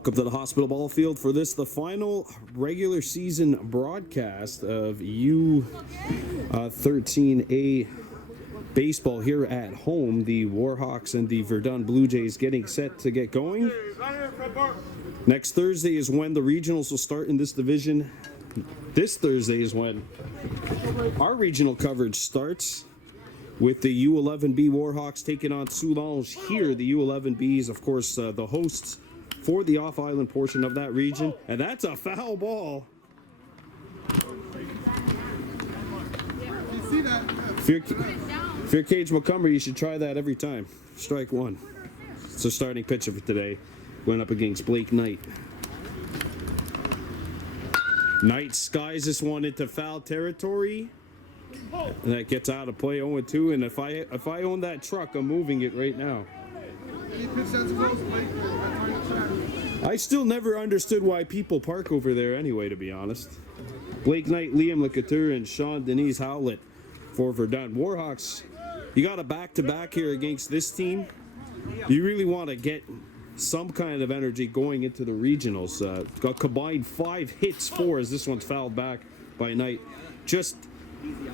Welcome to the hospital ball field for this, the final regular season broadcast of U13A baseball here at home. The Warhawks and the Verdun Blue Jays getting set to get going. Next Thursday is when the regionals will start in this division. This Thursday is when our regional coverage starts, with the U11B Warhawks taking on Soulange here. The U11B is, of course, the hosts for the off-island portion of that region. And that's a foul ball. You see that? If you're Cage Montgomery, you should try that every time. Strike one. It's the starting pitcher for today. Going up against Blake Knight. Knight skies this one into foul territory. And that gets out of play 0-2, and if I own that truck, I'm moving it right now. I still never understood why people park over there anyway, to be honest. Blake Knight, Liam LeCouture, and Sean Denise Howlett for Verdun. Warhawks, you got a back-to-back here against this team. You really want to get some kind of energy going into the regionals. Got combined 5 hits for, as this one's fouled back by Knight. Just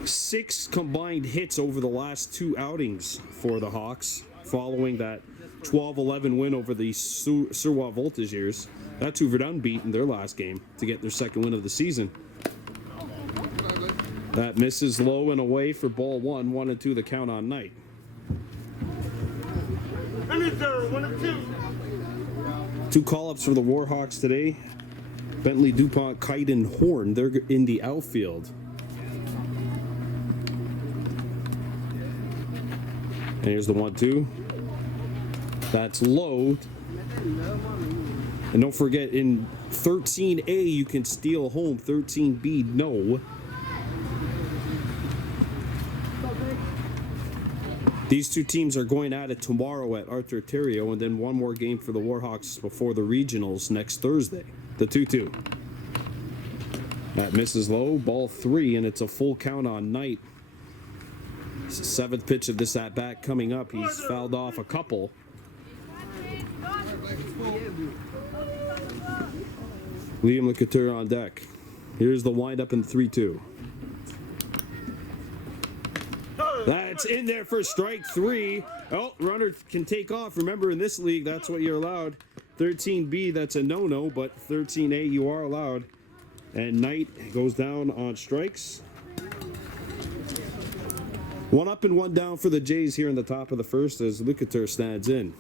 6 combined hits over the last 2 outings for the Hawks, following that 12-11 win over the Surwa Voltigeurs. That's who Verdun beat in their last game to get their second win of the season. That misses low and away for ball 1. 1-2 the count on Knight. 2 call-ups for the Warhawks today. Bentley, DuPont, Kite, and Horn. They're in the outfield. And here's the 1-2. That's low. And don't forget, in 13A, you can steal home. 13B, no. These 2 teams are going at it tomorrow at Arthur Terrio, and then one more game for the Warhawks before the regionals next Thursday. The 2-2. That misses low. Ball 3, and it's a full count on Knight. 7th pitch of this at-bat coming up. He's fouled off a couple. Liam LeCouture on deck. Here's the windup in 3-2. That's in there for strike 3. Oh, runner can take off. Remember, in this league, that's what you're allowed. 13B, that's a no-no, but 13A, you are allowed. And Knight goes down on strikes. 1 up and 1 down for the Jays here in the top of the first as LeCouture stands in.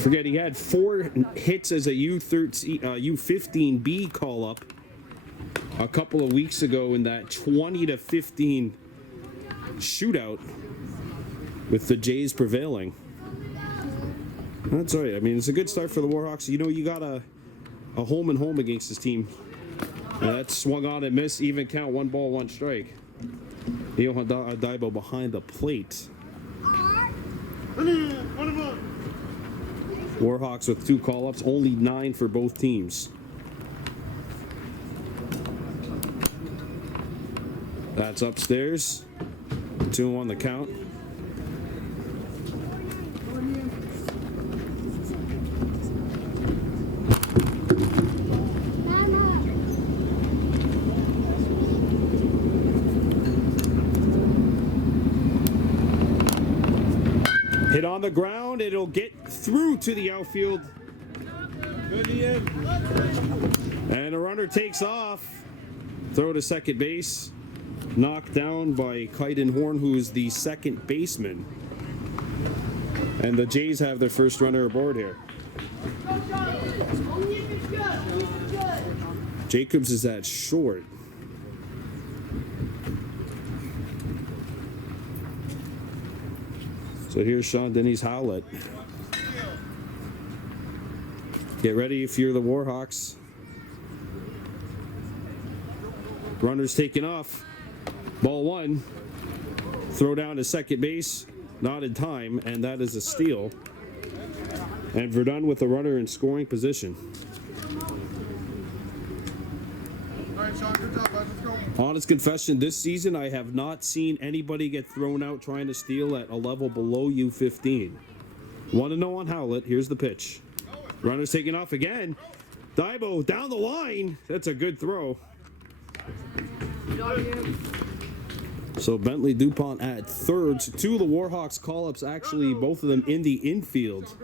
Forget, he had 4 hits as a U15B call-up a couple of weeks ago in that 20-15 shootout with the Jays prevailing. That's all right. I mean, it's a good start for the Warhawks. You know, you got a home and home against this team. That swung on and missed. Even count, 1 ball, 1 strike. Neil Daibo behind the plate. Warhawks with 2 call-ups, only 9 for both teams. That's upstairs. 2 on the count. Hit on the ground, it'll get through to the outfield. And a runner takes off. Throw to second base. Knocked down by Kite and Horn, who is the second baseman. And the Jays have their first runner aboard here. Jacobs is at short. So here's Sean Denise Howlett. Get ready if you're the Warhawks. Runner's taking off. Ball 1. Throw down to second base. Not in time, and that is a steal. And Verdun with a runner in scoring position. All right, Sean, good job, bud. Let's go. Honest confession, this season I have not seen anybody get thrown out trying to steal at a level below U15. 1-0 on Howlett. Here's the pitch. Runner's taking off again. Daibo down the line. That's a good throw. So Bentley DuPont at third. Two of the Warhawks call-ups, actually both of them in the infield.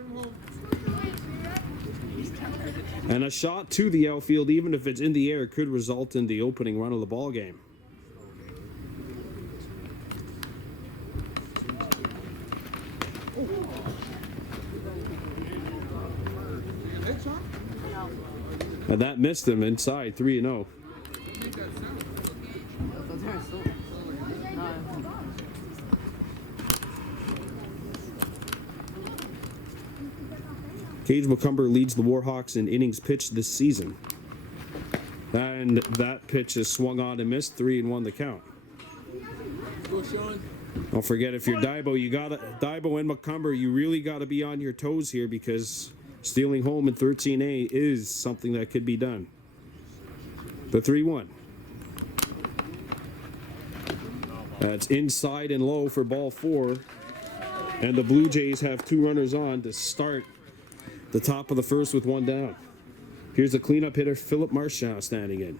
And a shot to the outfield, even if it's in the air, could result in the opening run of the ball game. And that missed him inside, 3-0. Cage McCumber leads the Warhawks in innings pitched this season. And that pitch is swung on and missed, 3-1 the count. Don't forget, if you're Daibo, Daibo and McCumber, you really gotta be on your toes here, because stealing home in 13A is something that could be done. The 3-1. That's inside and low for ball 4. And the Blue Jays have 2 runners on to start the top of the first with 1 down. Here's the cleanup hitter, Philip Marchand, standing in.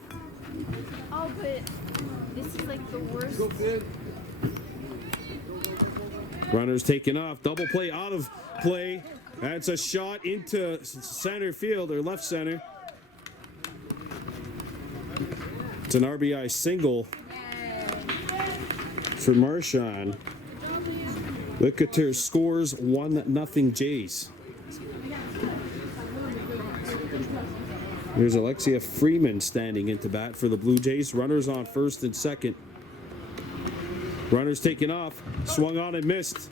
Oh, but this is like the worst. Runners taking off. Double play out of play. That's a shot into center field, or left center. It's an RBI single for Marchand. Licater scores 1-0 Jays. Here's Alexia Freeman standing into bat for the Blue Jays. Runners on first and second. Runners taking off. Swung on and missed.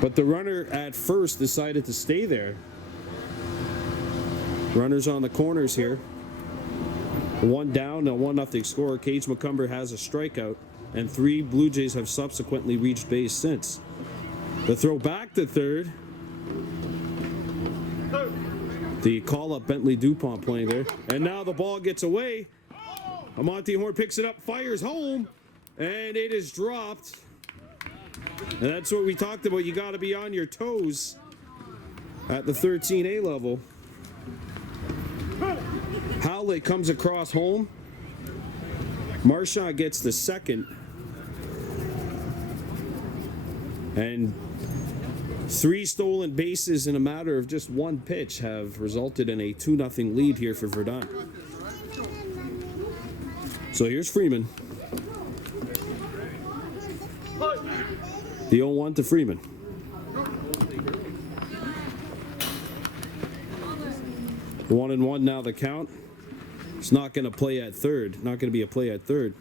But the runner at first decided to stay there. Runners on the corners here. 1 down, a 1-0 score. Cage McCumber has a strikeout, and 3 Blue Jays have subsequently reached base since. The throw back to third. The call-up, Bentley DuPont playing there. And now the ball gets away. Amonte Horn picks it up, fires home, and it is dropped. And that's what we talked about. You got to be on your toes at the 13A level. Howlett comes across home. Marchand gets the second. And 3 stolen bases in a matter of just 1 pitch have resulted in a 2-0 lead here for Verdun. So here's Freeman. The 0-1 to Freeman. 1-1 now the count. It's not going to play at third. Not going to be a play at third.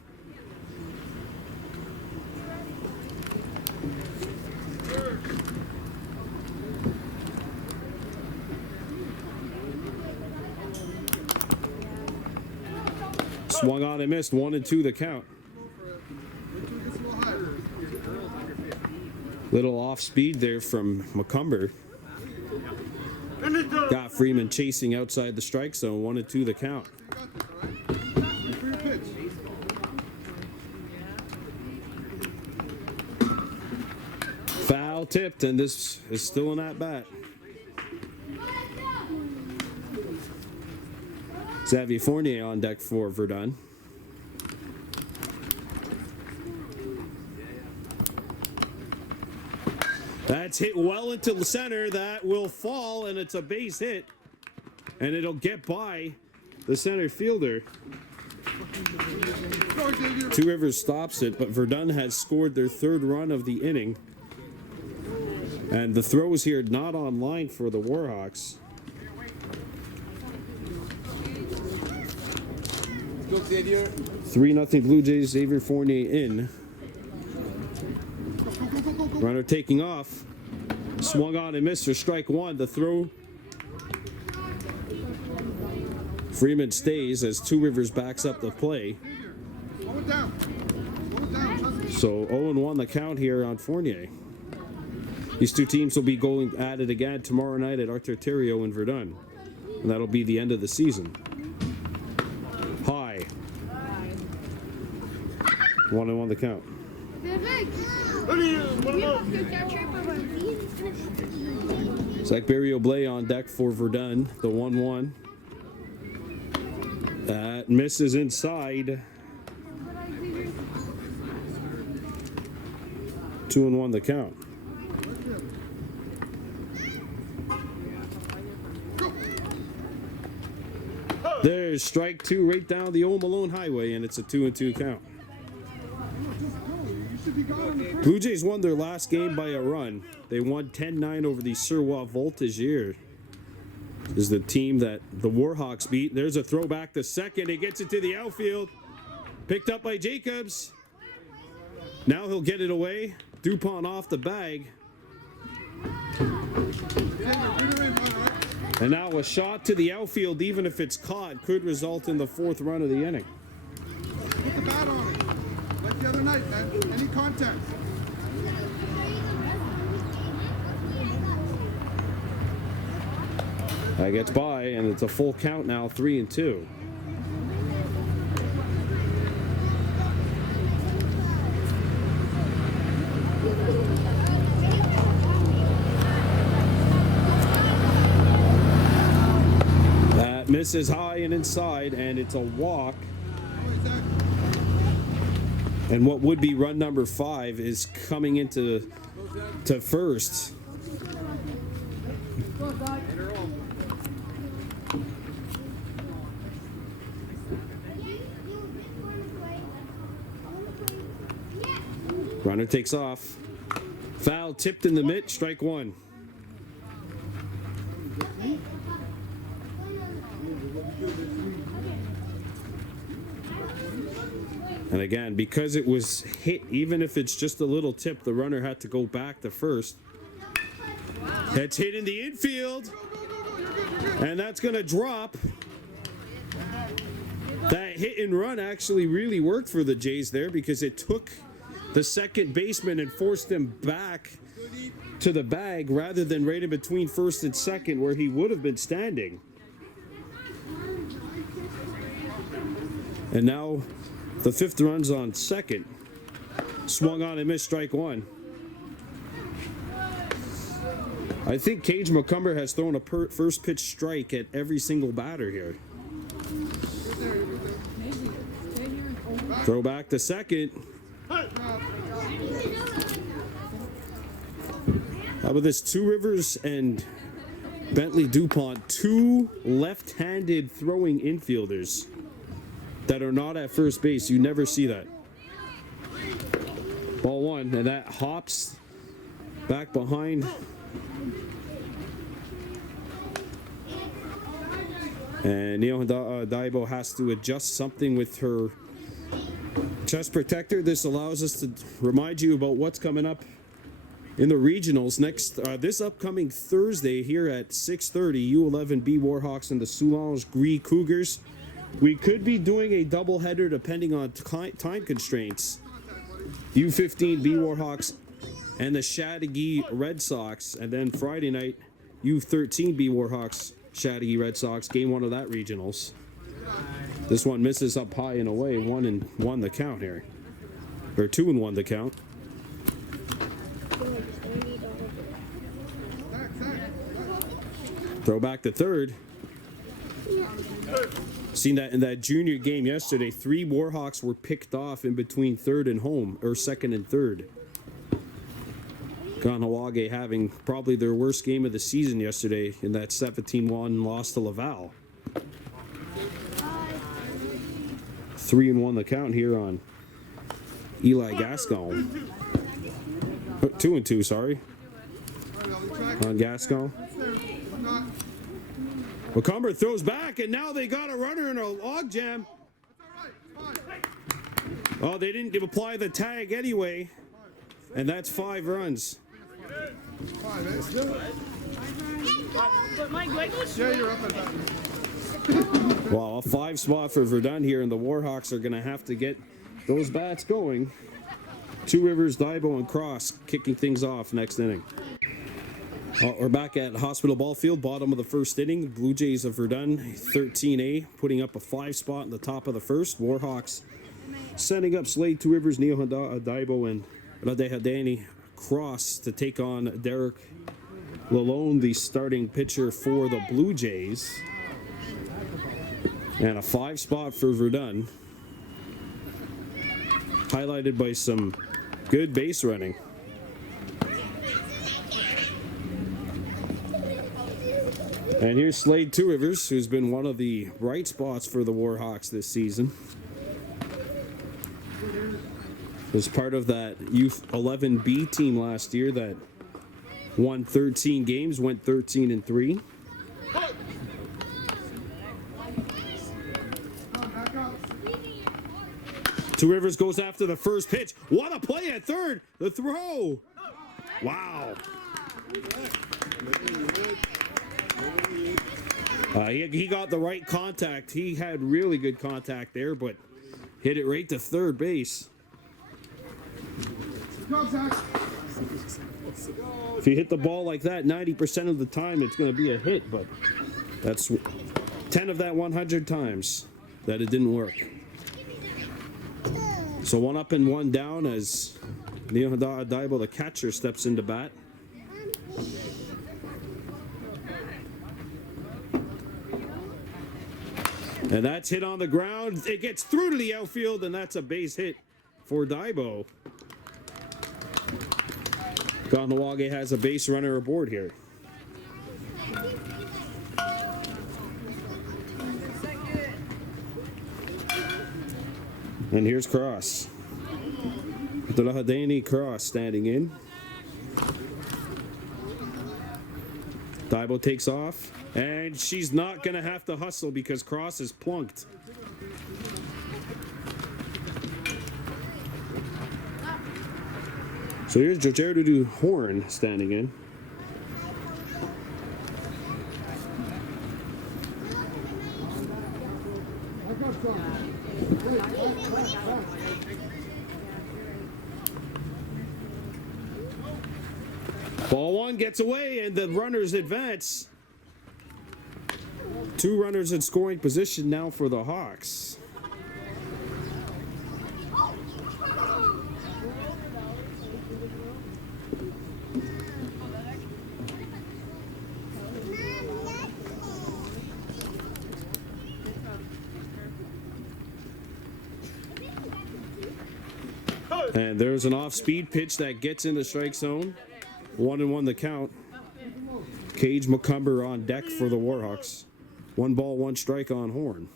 Swung on and missed. 1-2 the count. Little off speed there from McCumber. Got Freeman chasing outside the strike zone. 1-2 the count. Foul tipped, and this is still an at-bat. Xavier Fournier on deck for Verdun. That's hit well into the center. That will fall, and it's a base hit. And it'll get by the center fielder. Two Rivers stops it, but Verdun has scored their 3rd run of the inning. And the throw is here not on line for the Warhawks. 3-0 Blue Jays. Xavier Fournier in. Runner taking off. Swung on and missed for strike 1. The throw. Freeman stays as Two Rivers backs up the play. So 0-1 the count here on Fournier. These 2 teams will be going at it again tomorrow night at Arterterio in Verdun. And that'll be the end of the season. High. 1-1 the count. Zach Barry-Oblay on deck for Verdun, the 1-1. That misses inside. 2-1 the count. There's strike two right down the old Malone Highway, and it's a 2-2 count. Blue Jays won their last game by a run. They won 10-9 over the Surwa Voltigeur. This is the team that the Warhawks beat. There's a throwback to second. He gets it to the outfield. Picked up by Jacobs. Now he'll get it away. Dupont off the bag. And now a shot to the outfield, even if it's caught, could result in the fourth run of the inning. Put the bat on it. Like the other night, man. Any contact. That gets by, and it's a full count now, 3-2. That misses high and inside, and it's a walk. And what would be run number 5 is coming into first. Runner takes off. Foul tipped in the mitt, strike one. And again, because it was hit, even if it's just a little tip, the runner had to go back to first. That's hit in the infield. And that's going to drop. That hit and run actually really worked for the Jays there because it took the second baseman and forced him back to the bag rather than right in between first and second where he would have been standing. And now the fifth run's on second. Swung on and missed, strike one. I think Cage McCumber has thrown a first pitch strike at every single batter here. Throw back to second. How about this? Two Rivers and Bentley Dupont, two left-handed throwing infielders that are not at first base. You never see that. Ball one, and that hops back behind. And Neil Daibo has to adjust something with her chest protector. This allows us to remind you about what's coming up in the regionals next this upcoming Thursday here at 6:30. U11B Warhawks and the Soulange Gris Cougars. We could be doing a doubleheader depending on time constraints. U15B Warhawks and the Chateauguay Red Sox, and then Friday night U13B Warhawks Chateauguay Red Sox, game one of that regionals. This one misses up high and away, 1-1 the count here, or 2-1 the count. Throw back to third. Seen that in that junior game yesterday, 3 Warhawks were picked off in between third and home, or second and third. Kahnawake having probably their worst game of the season yesterday in that 17-1 loss to Laval. 3-1 the count here on Eli Gascon. 2-2, sorry. On Gascon. McCumber throws back, and now they got a runner in a logjam. Oh, they didn't apply the tag anyway, and that's 5 runs. Wow, a 5 spot for Verdun here, and the Warhawks are going to have to get those bats going. Two Rivers, Daibo, and Cross kicking things off next inning. We're back at Hospital Ball Field, bottom of the first inning. Blue Jays of Verdun, 13A, putting up a 5 spot in the top of the first. Warhawks sending up Slade, Two Rivers, Daibo, and Radehadani Cross to take on Derek Lalone, the starting pitcher for the Blue Jays. And a 5 spot for Verdun. Highlighted by some good base running. And here's Slade Two Rivers, who's been one of the bright spots for the Warhawks this season. Was part of that Youth 11B team last year that won 13 games, went 13-3. Two Rivers goes after the first pitch. What a play at third! The throw! Wow. He got the right contact. He had really good contact there, but hit it right to third base. If you hit the ball like that, 90% of the time it's going to be a hit, but that's 10 of that 100 times that it didn't work. So 1 up and 1 down as Neil Daibo, the catcher, steps into bat. And that's hit on the ground. It gets through to the outfield, and that's a base hit for Daibo. Kahnawake has a base runner aboard here. And here's Cross. Abdullah Cross standing in. Daibo takes off. And she's not going to have to hustle because Cross is plunked. So here's Jojerdu Horn standing in. Ball 1 gets away and the runners advance. 2 runners in scoring position now for the Hawks. And there's an off-speed pitch that gets in the strike zone. 1-1 the count. Cage McCumber on deck for the Warhawks. 1 ball, 1 strike on Horn.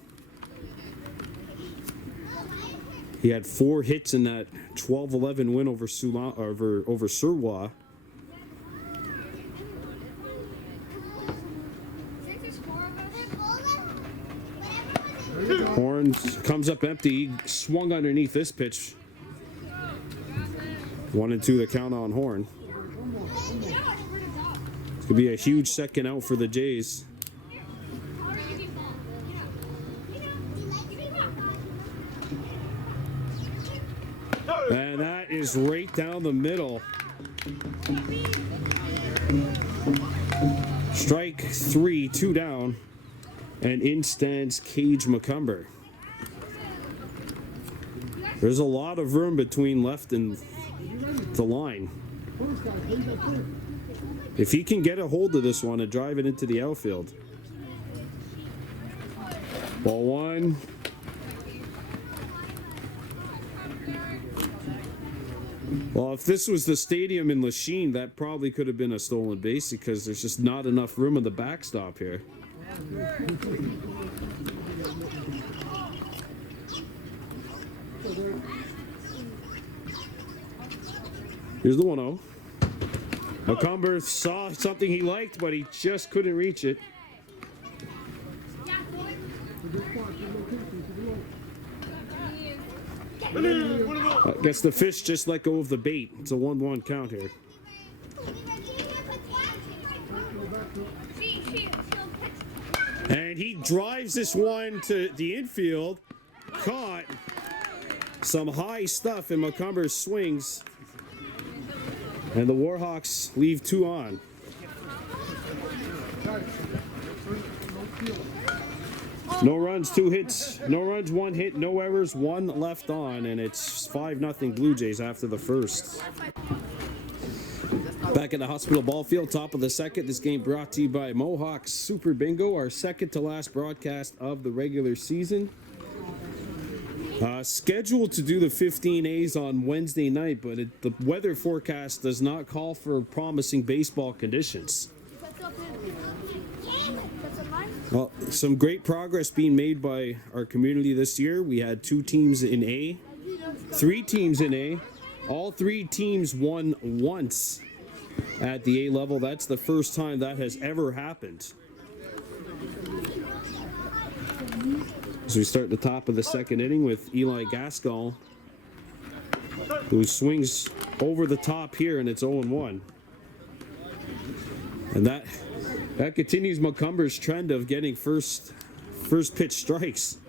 He had 4 hits in that 12-11 win over Surwa. Horn comes up empty. He swung underneath this pitch. 1-2 the count on Horn. It's going to be a huge second out for the Jays. And that is right down the middle. Strike 3, 2 down. And in stands Cage McCumber. There's a lot of room between left and the line. If he can get a hold of this one and drive it into the outfield. Ball 1. Well, if this was the stadium in Lachine, that probably could have been a stolen base because there's just not enough room on the backstop here. Here's the 1-0. McCumber saw something he liked, but he just couldn't reach it. I guess the fish just let go of the bait. It's a 1-1 count here. And he drives this one to the infield. Caught. Some high stuff in McCumber's swings. And the Warhawks leave 2 on. No runs, 2 hits. No runs, 1 hit, no errors, 1 left on. And it's 5-0 Blue Jays after the first. Back Back at the hospital ball field, top of the second. This game brought to you by Mohawks Super Bingo, our second to last broadcast of the regular season. Scheduled to do the 15As on Wednesday night, but the weather forecast does not call for promising baseball conditions. Well, some great progress being made by our community this year. We had 2 teams in A, 3 teams in A. All 3 teams won once at the A level. That's the first time that has ever happened. So we start the top of the second inning with Eli Gaskell, who swings over the top here, and it's 0-1. And that continues Macomber's trend of getting first pitch strikes.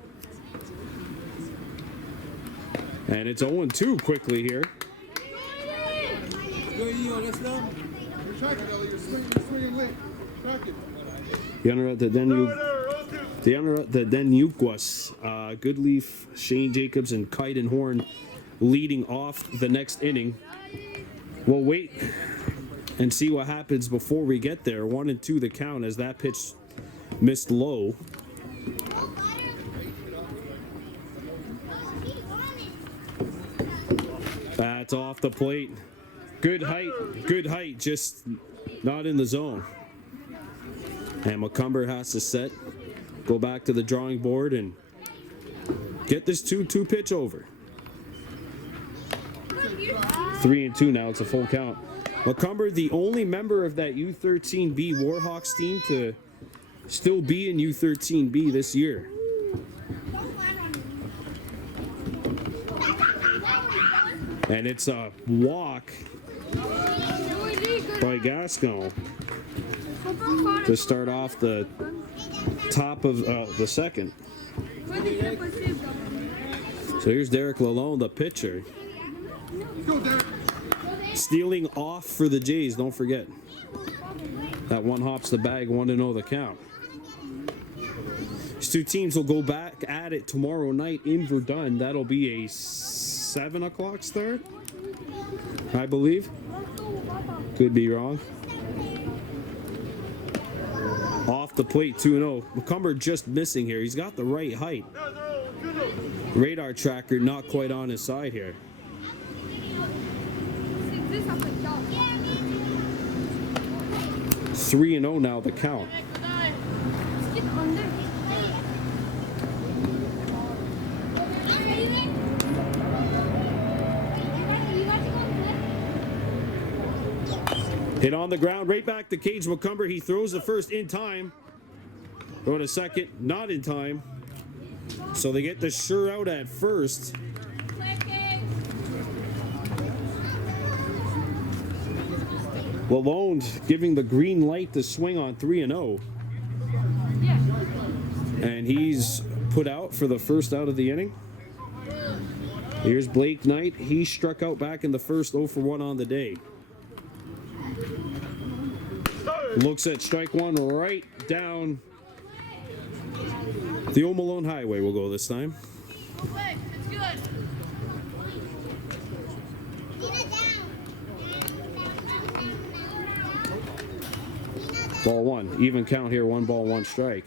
And it's 0-2 quickly here. The Denyukwas, Goodleaf, Shane Jacobs, and Kaiden Horn leading off the next inning. We'll wait and see what happens before we get there. 1-2 the count as that pitch missed low. That's off the plate. Good height, just not in the zone. And Macomber has to go back to the drawing board and get this 2-2 pitch over. 3-2 now, it's a full count. Macomber, the only member of that U13B Warhawks team to still be in U13B this year. And it's a walk by Gaskell to start off the top of the second. So here's Derek Lalone, the pitcher. Stealing off for the Jays, don't forget. That one hops the bag, 1-0 the count. These 2 teams will go back at it tomorrow night in Verdun. That'll be a 7 o'clock start, I believe. Could be wrong. Off the plate, 2-0. Macomber just missing here. He's got the right height. Radar tracker not quite on his side here. 3-0 now the count. Hit on the ground, right back to Cage Macomber. He throws the first in time. Going to second, not in time. So they get the sure out at first. Lalone giving the green light to swing on 3-0. And he's put out for the first out of the inning. Here's Blake Knight. He struck out back in the first, 0 for 1 on the day. Looks at strike one right down the O'Malone Highway. Will go this time. It's good. Ball 1. Even count here. 1 ball, 1 strike.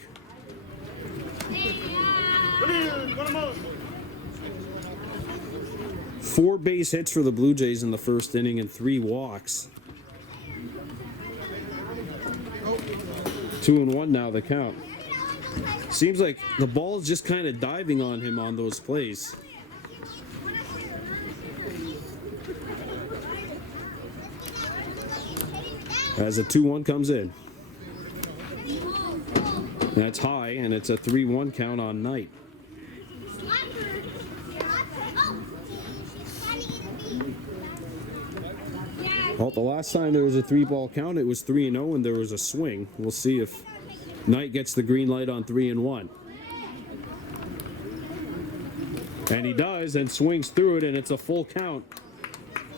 Four base hits for the Blue Jays in the first inning and 3 walks. 2-1 now the count. Seems like the ball's just kind of diving on him on those plays. As a 2-1 comes in. That's high, and it's a 3-1 count on Knight. Well, the last time there was a 3-ball count, it was 3-0, and there was a swing. We'll see if Knight gets the green light on 3-1. And he does, and swings through it, and it's a full count.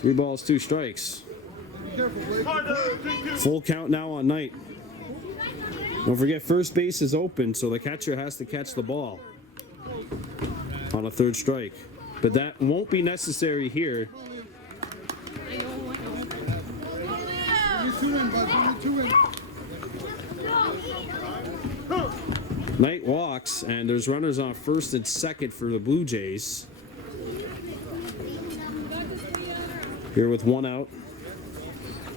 3 balls, 2 strikes. Full count now on Knight. Don't forget, first base is open, so the catcher has to catch the ball on a 3rd strike. But that won't be necessary here. two in, bud. Only two in. Knight walks, and there's runners on first and second for the Blue Jays. Here with one out.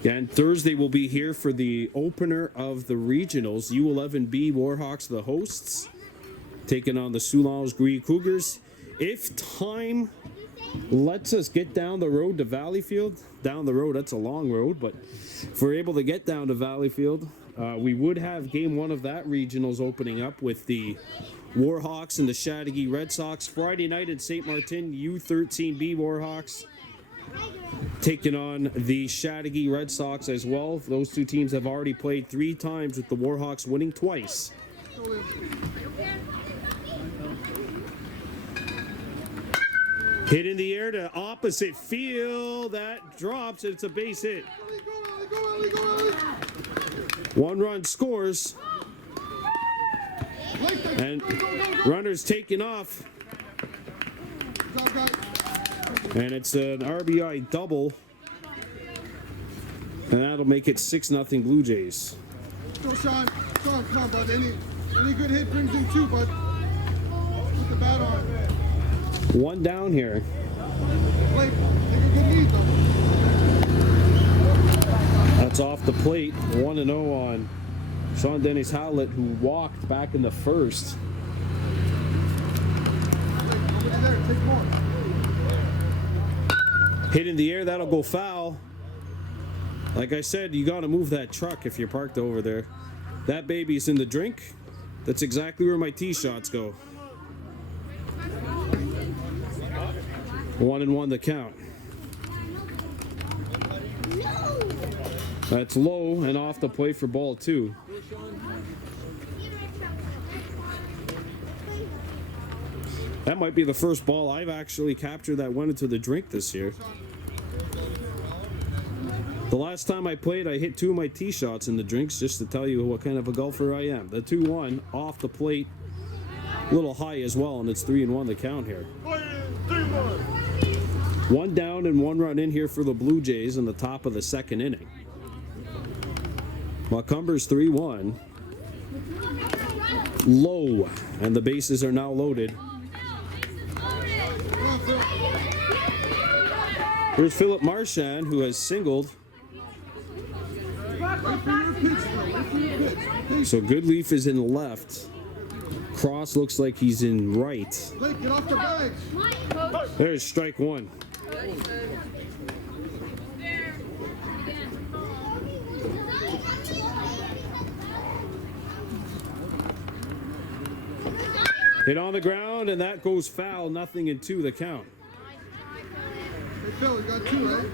And Thursday we'll be here for the opener of the regionals. U11B Warhawks, the hosts, taking on the Soulange Gris Cougars. If time lets us get down the road to Valleyfield, down the road, that's a long road, but if we're able to get down to Valleyfield, we would have game one of that regionals opening up with the Warhawks and the Chateauguay Red Sox. Friday night in St. Martin, U13B Warhawks taking on the Chateauguay Red Sox as well. Those two teams have already played 3 times, with the Warhawks winning twice. Hit in the air to opposite field. That drops, and it's a base hit. One run scores. And runners taking off. And it's an RBI double. And that'll make it 6-0 Blue Jays. Go, Sean. Sean, come on, bud. Any good hit brings in 2, bud. Put the bat on. One down here. Blake, take a good lead, though. That's off the plate. 1-0 on Sean Dennis Howlett, who walked back in the first. Blake, over there. Take more. Hit in the air, that'll go foul. Like I said, you got to move that truck if you're parked over there. That baby's in the drink. That's exactly where my tee shots go. 1-1 the count. That's low and off the plate for ball 2. That might be the first ball I've actually captured that went into the drink this year. The last time I played, I hit 2 of my tee shots in the drinks, just to tell you what kind of a golfer I am. The 2-1 off the plate, a little high as well, and it's 3-1 the count here. 1 down and 1 run in here for the Blue Jays in the top of the second inning. Macomber's 3-1. Low, and the bases are now loaded. Here's Philip Marchand, who has singled. So Goodleaf is in left. Cross looks like he's in right. Blake, get off the bench. There's strike 1. Hit on the ground, and that goes foul. 0-2 the count. Hey, Phil, you got 2, right?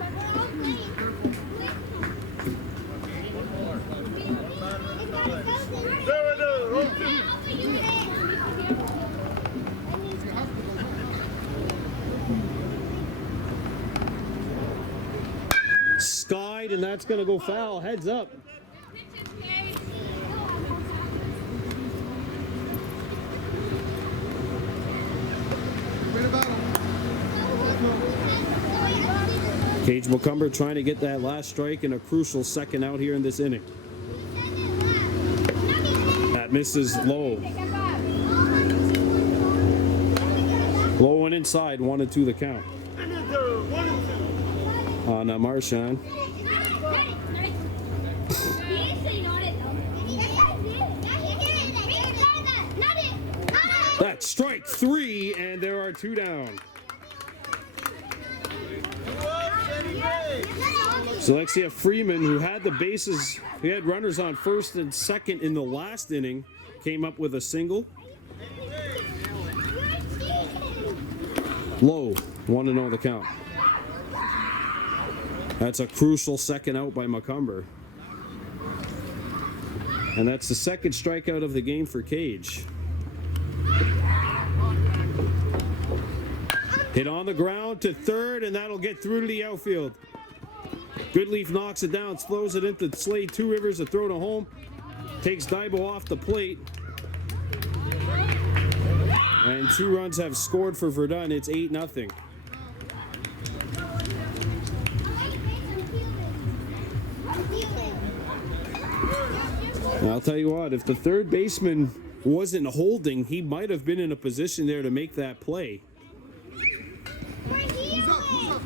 Skied, and that's going to go foul. Heads up. Cage Macomber trying to get that last strike and a crucial second out here in this inning. That misses low. Low and inside, 1-2 the count. On Marchand. That's strike 3, and there are 2 down. So Alexia Freeman, who had the bases, who had runners on first and second in the last inning, came up with a single. Low, 1-0 the count. That's a crucial second out by Macomber. And that's the second strikeout of the game for Cage. Hit on the ground to third, and that'll get through to the outfield. Goodleaf knocks it down, throws it into Slade Two Rivers to throw to home. Takes Daibo off the plate. And 2 runs have scored for Verdun. It's 8-0. I'll tell you what, if the third baseman wasn't holding, he might have been in a position there to make that play. Who's up? Who's up?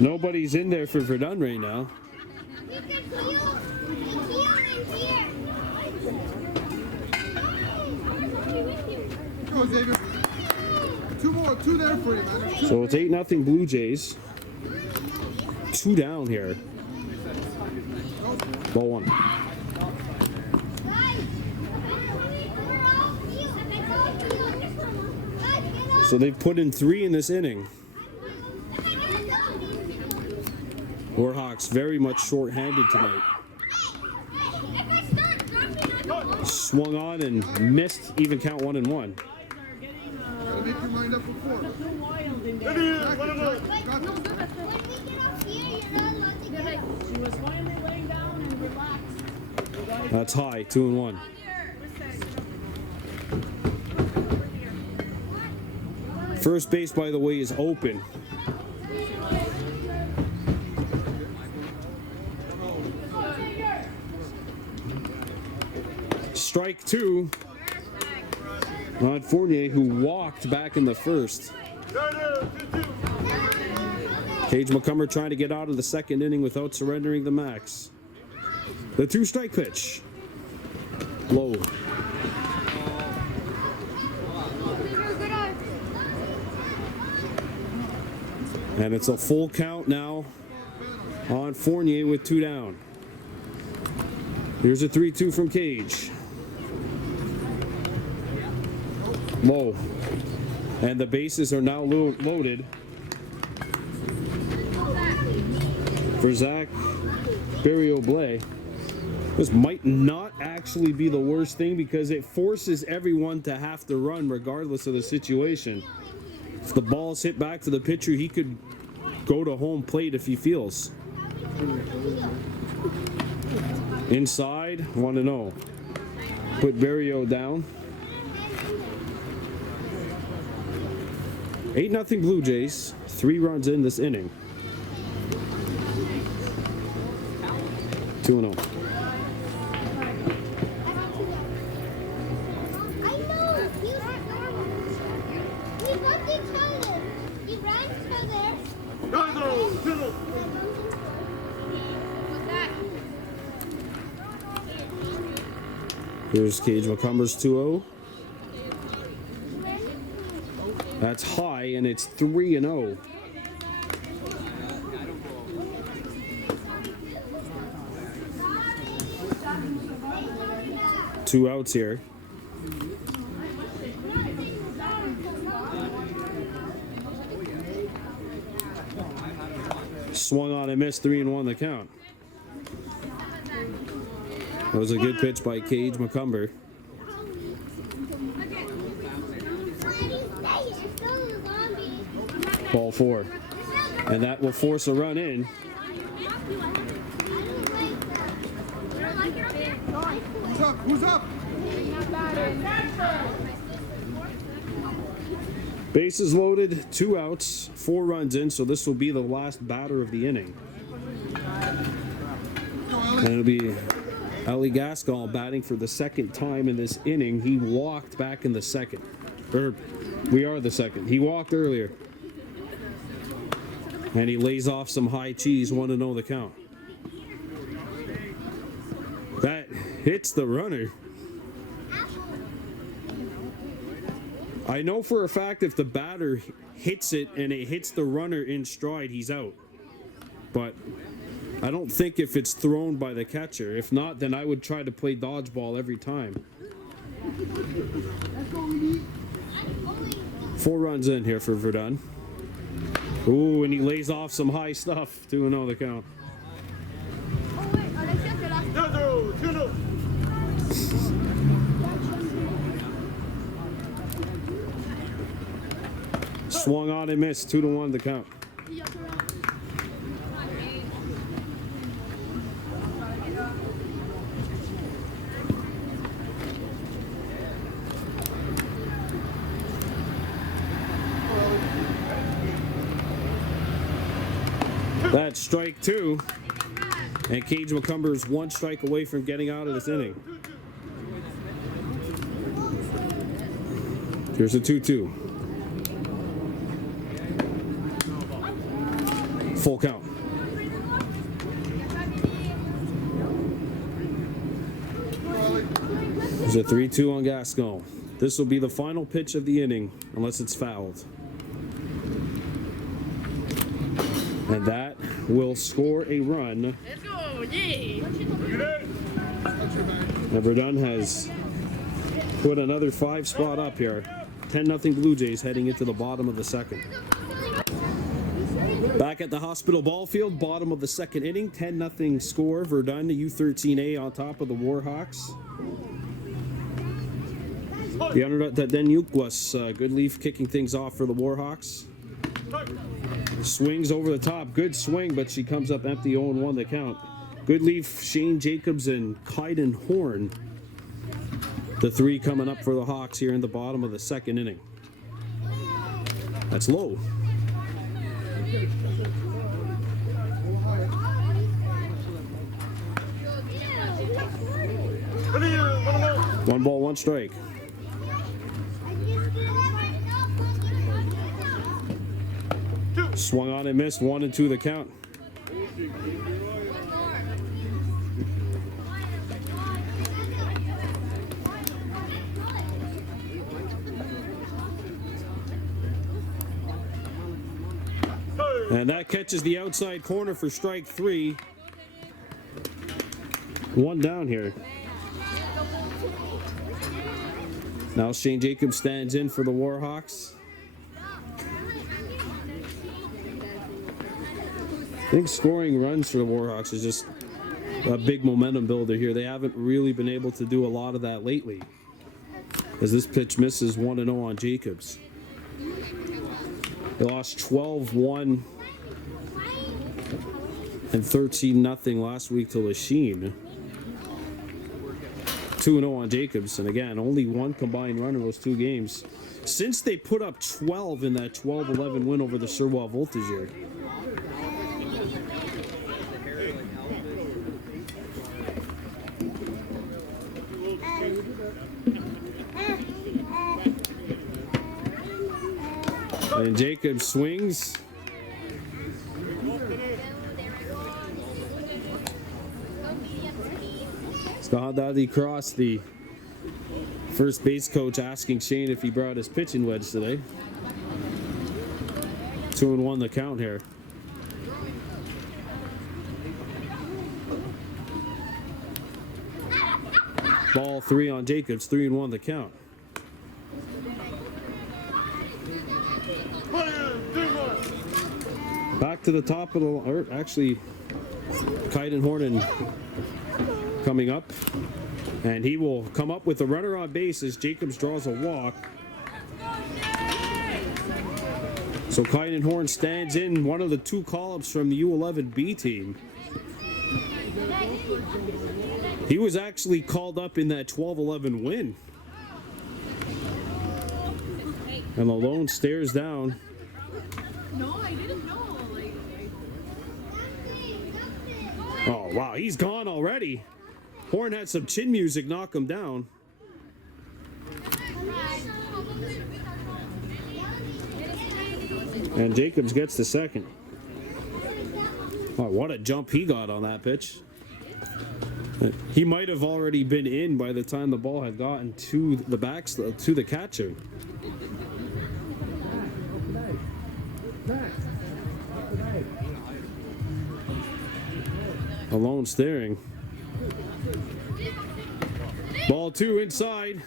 Nobody's in there for Verdun right now. Go, Xavier. Two more, two there for you, man. So it's 8-0 Blue Jays. 2 down here. Ball 1. So they've put in 3 in this inning. Warhawks very much short-handed tonight. Swung on and missed, even count 1-1. Gotta make your mind up before. She was finally laying down and relaxed. That's high, 2-1. First base, by the way, is open. Strike 2 on Fournier, who walked back in the first. Cage McCumber trying to get out of the second inning without surrendering the max. The 2-strike pitch. Low. And it's a full count now on Fournier with 2 down. Here's a 3-2 from Cage. Low. And the bases are now loaded for Zach Barrioblay. This might not actually be the worst thing because it forces everyone to have to run regardless of the situation. If the ball's hit back to the pitcher, he could go to home plate if he feels. Inside, 1-0. Put Barrio down. 8-0 Blue Jays. 3 runs in this inning. 2-0. Here's Cage McCumber's 2-0. That's high, and it's 3-0. Two outs here. Swung on and missed, 3-1 the count. That was a good pitch by Cage McCumber. Ball 4. And that will force a run in. Who's up? Who's up? Bases loaded, 2 outs, 4 runs in, so this will be the last batter of the inning. And it'll be Ellie Gascon batting for the second time in this inning. He walked back in the second. We are the second. He walked earlier. And he lays off some high cheese, 1-0 the count. That hits the runner. I know for a fact if the batter hits it and it hits the runner in stride, he's out. But I don't think if it's thrown by the catcher. If not, then I would try to play dodgeball every time. 4 runs in here for Verdun. Ooh, and he lays off some high stuff. 2-0 the count. Swung on and missed. 2-1 the count. That's strike 2. And Cage McCumber is 1 strike away from getting out of this inning. Here's a 2-2. Full count. There's a 3-2 on Gascon. This will be the final pitch of the inning, unless it's fouled. And that will score a run. Let's go, yeah. And Verdun has put another 5 spot up here. 10-0 Blue Jays heading into the bottom of the second. Back at the Hospital Ball Field, bottom of the second inning, 10-0 score. Verdun, U13A on top of the Warhawks. The under that Denyuk was good leaf kicking things off for the Warhawks. Swings over the top, good swing, but she comes up empty 0-1 the count. Good leaf, Shane Jacobs and Kaiden Horn. The 3 coming up for the Hawks here in the bottom of the second inning. That's low. One ball, 1 strike. Swung on and missed, 1-2 the count. And that catches the outside corner for strike 3. 1 down here. Now Shane Jacobs stands in for the Warhawks. I think scoring runs for the Warhawks is just a big momentum builder here. They haven't really been able to do a lot of that lately, as this pitch misses 1-0 on Jacobs. They lost 12-1 and 13-0 last week to Lachine. 2-0 on Jacobs, and again, only 1 combined run in those 2 games since they put up 12 in that 12-11 win over the Sherwood Voltage year. And Jacobs swings. Scott Dudley Cross, the first base coach, asking Shane if he brought his pitching wedge today. 2-1 the count here. Ball 3 on Jacobs, 3-1 the count. Back to the top of the, or actually, Kaiden Horn coming up, and he will come up with a runner on base as Jacobs draws a walk. So Kaiden Horn stands in, one of the 2 call-ups from the U11B team. He was actually called up in that 12-11 win. And Malone stares down. No, I didn't know. Oh, wow, he's gone already. Horn had some chin music knock him down. And Jacobs gets the second. Oh, what a jump he got on that pitch. He might have already been in by the time the ball had gotten to the backs, to the catcher. Alone staring. Ball 2 inside,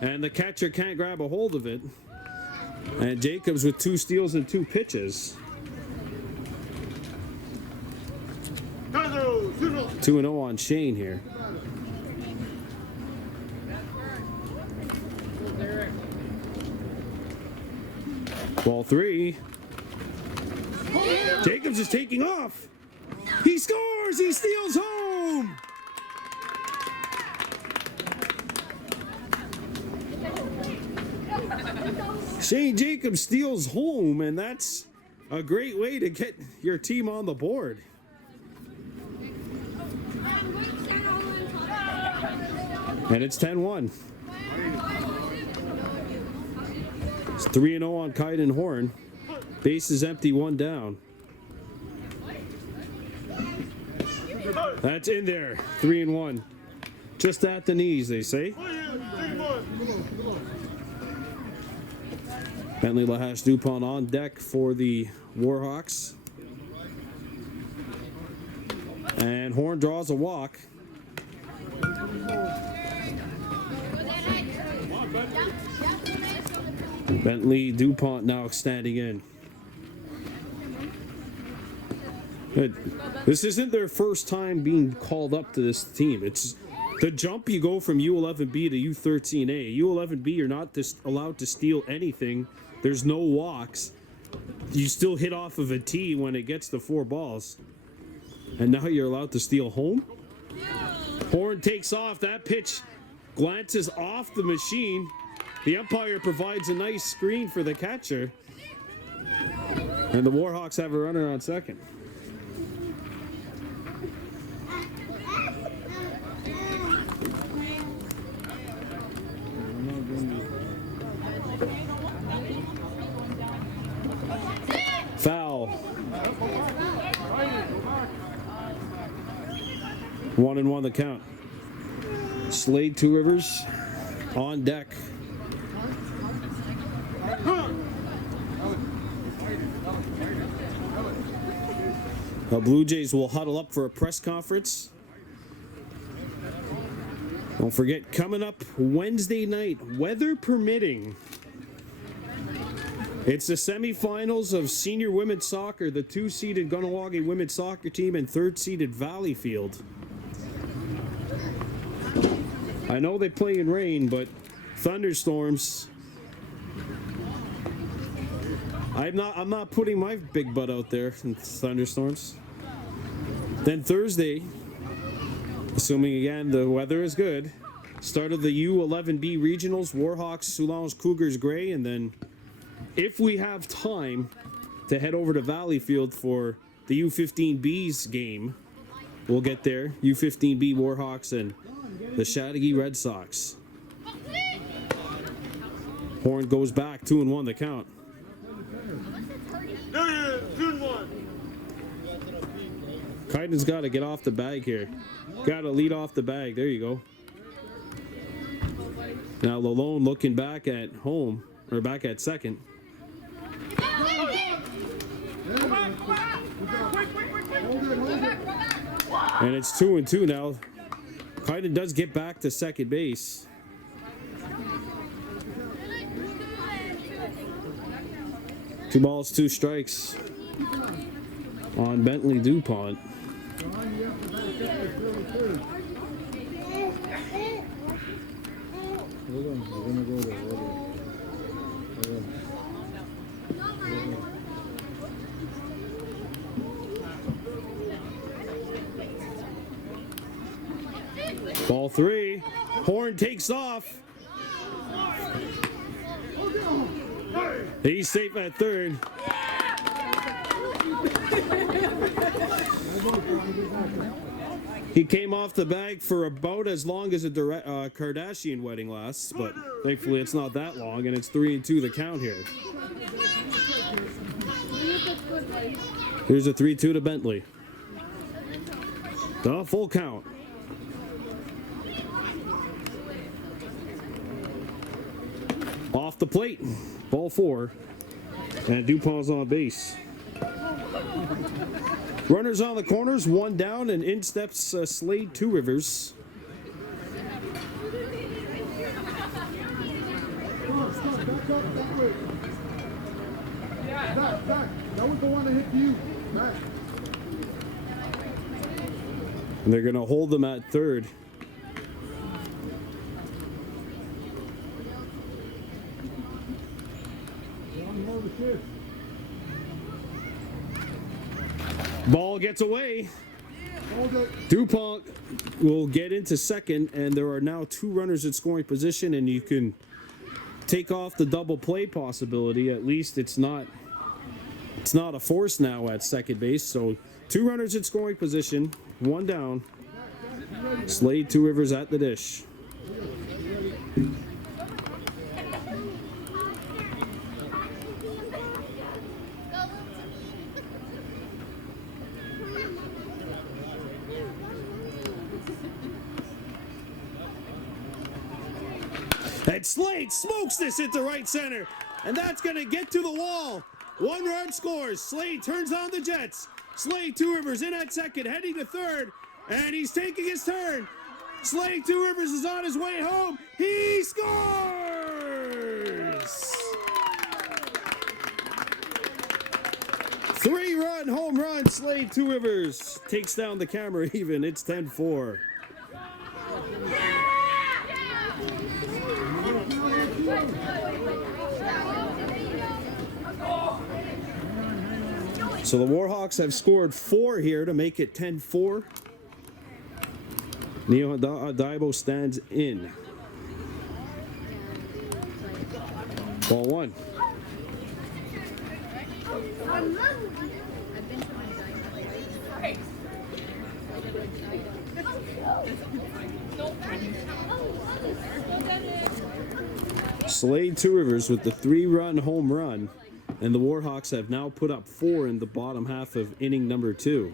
and the catcher can't grab a hold of it. And Jacobs with 2 steals and 2 pitches. 2-0 on Shane here. Ball 3. Jacobs is taking off. He scores! He steals home! Shane Jacobs steals home, and that's a great way to get your team on the board. And it's 10-1. It's 3-0 on Kite and Horn. Base is empty, one down. That's in there. 3-1. Just at the knees, they say. Bentley Lahash Dupont on deck for the Warhawks. And Horn draws a walk. Bentley Dupont now standing in. Good. This isn't their first time being called up to this team. It's the jump you go from U11B to U13A. U11B, you're not allowed to steal anything. There's no walks. You still hit off of a tee when it gets to 4 balls. And now you're allowed to steal home? Horn takes off. That pitch glances off the machine. The umpire provides a nice screen for the catcher. And the Warhawks have a runner on second. Foul. 1-1 the count. Slade Two Rivers on deck. The Blue Jays will huddle up for a press conference. Don't forget, coming up Wednesday night, weather permitting, it's the semifinals of senior women's soccer, the 2-seeded Kahnawake women's soccer team and 3rd-seeded Valleyfield. I know they play in rain, but thunderstorms. I'm not putting my big butt out there in thunderstorms. Then Thursday, assuming again the weather is good, start of the U11B regionals, Warhawks, Soulange Cougars Gray, and then if we have time to head over to Valleyfield for the U15B's game, we'll get there. U15B Warhawks and the Chateauguay Red Sox. Horn goes back, 2-1 the count. Kyden's got to get off the bag here. Got to lead off the bag. There you go. Now Lalone looking back at home, or back at second. And it's 2-2 now. Kyden does get back to second base. Two balls, two strikes on Bentley Dupont. Ball 3. Horn takes off. He's safe at third. He came off the bag for about as long as a Kardashian wedding lasts, but thankfully it's not that long, and it's 3-2 the count here. Here's a 3-2 to Bentley. The full count. Off the plate, ball 4, and Dupont's on base. Runners on the corners, one down, and in steps Slade Two Rivers. Back. That was the one that hit you. Back. And they're going to hold them at third. Ball gets away. Dupont will get into second, and there are now 2 runners in scoring position, and you can take off the double play possibility. At least it's not a force now at second base. So 2 runners in scoring position, 1 down. Slade Two Rivers at the dish. And Slade smokes this into right center. And that's going to get to the wall. 1 run scores. Slade turns on the Jets. Slade, Two Rivers in at second, heading to third. And he's taking his turn. Slade, Two Rivers is on his way home. He scores! 3-run home run. Slade, Two Rivers takes down the camera even. It's 10-4. So the Warhawks have scored 4 here to make it 10-4. Neo Daibo stands in. Ball 1. Slade, Two Rivers with the 3-run home run. And the Warhawks have now put up 4 in the bottom half of inning number 2.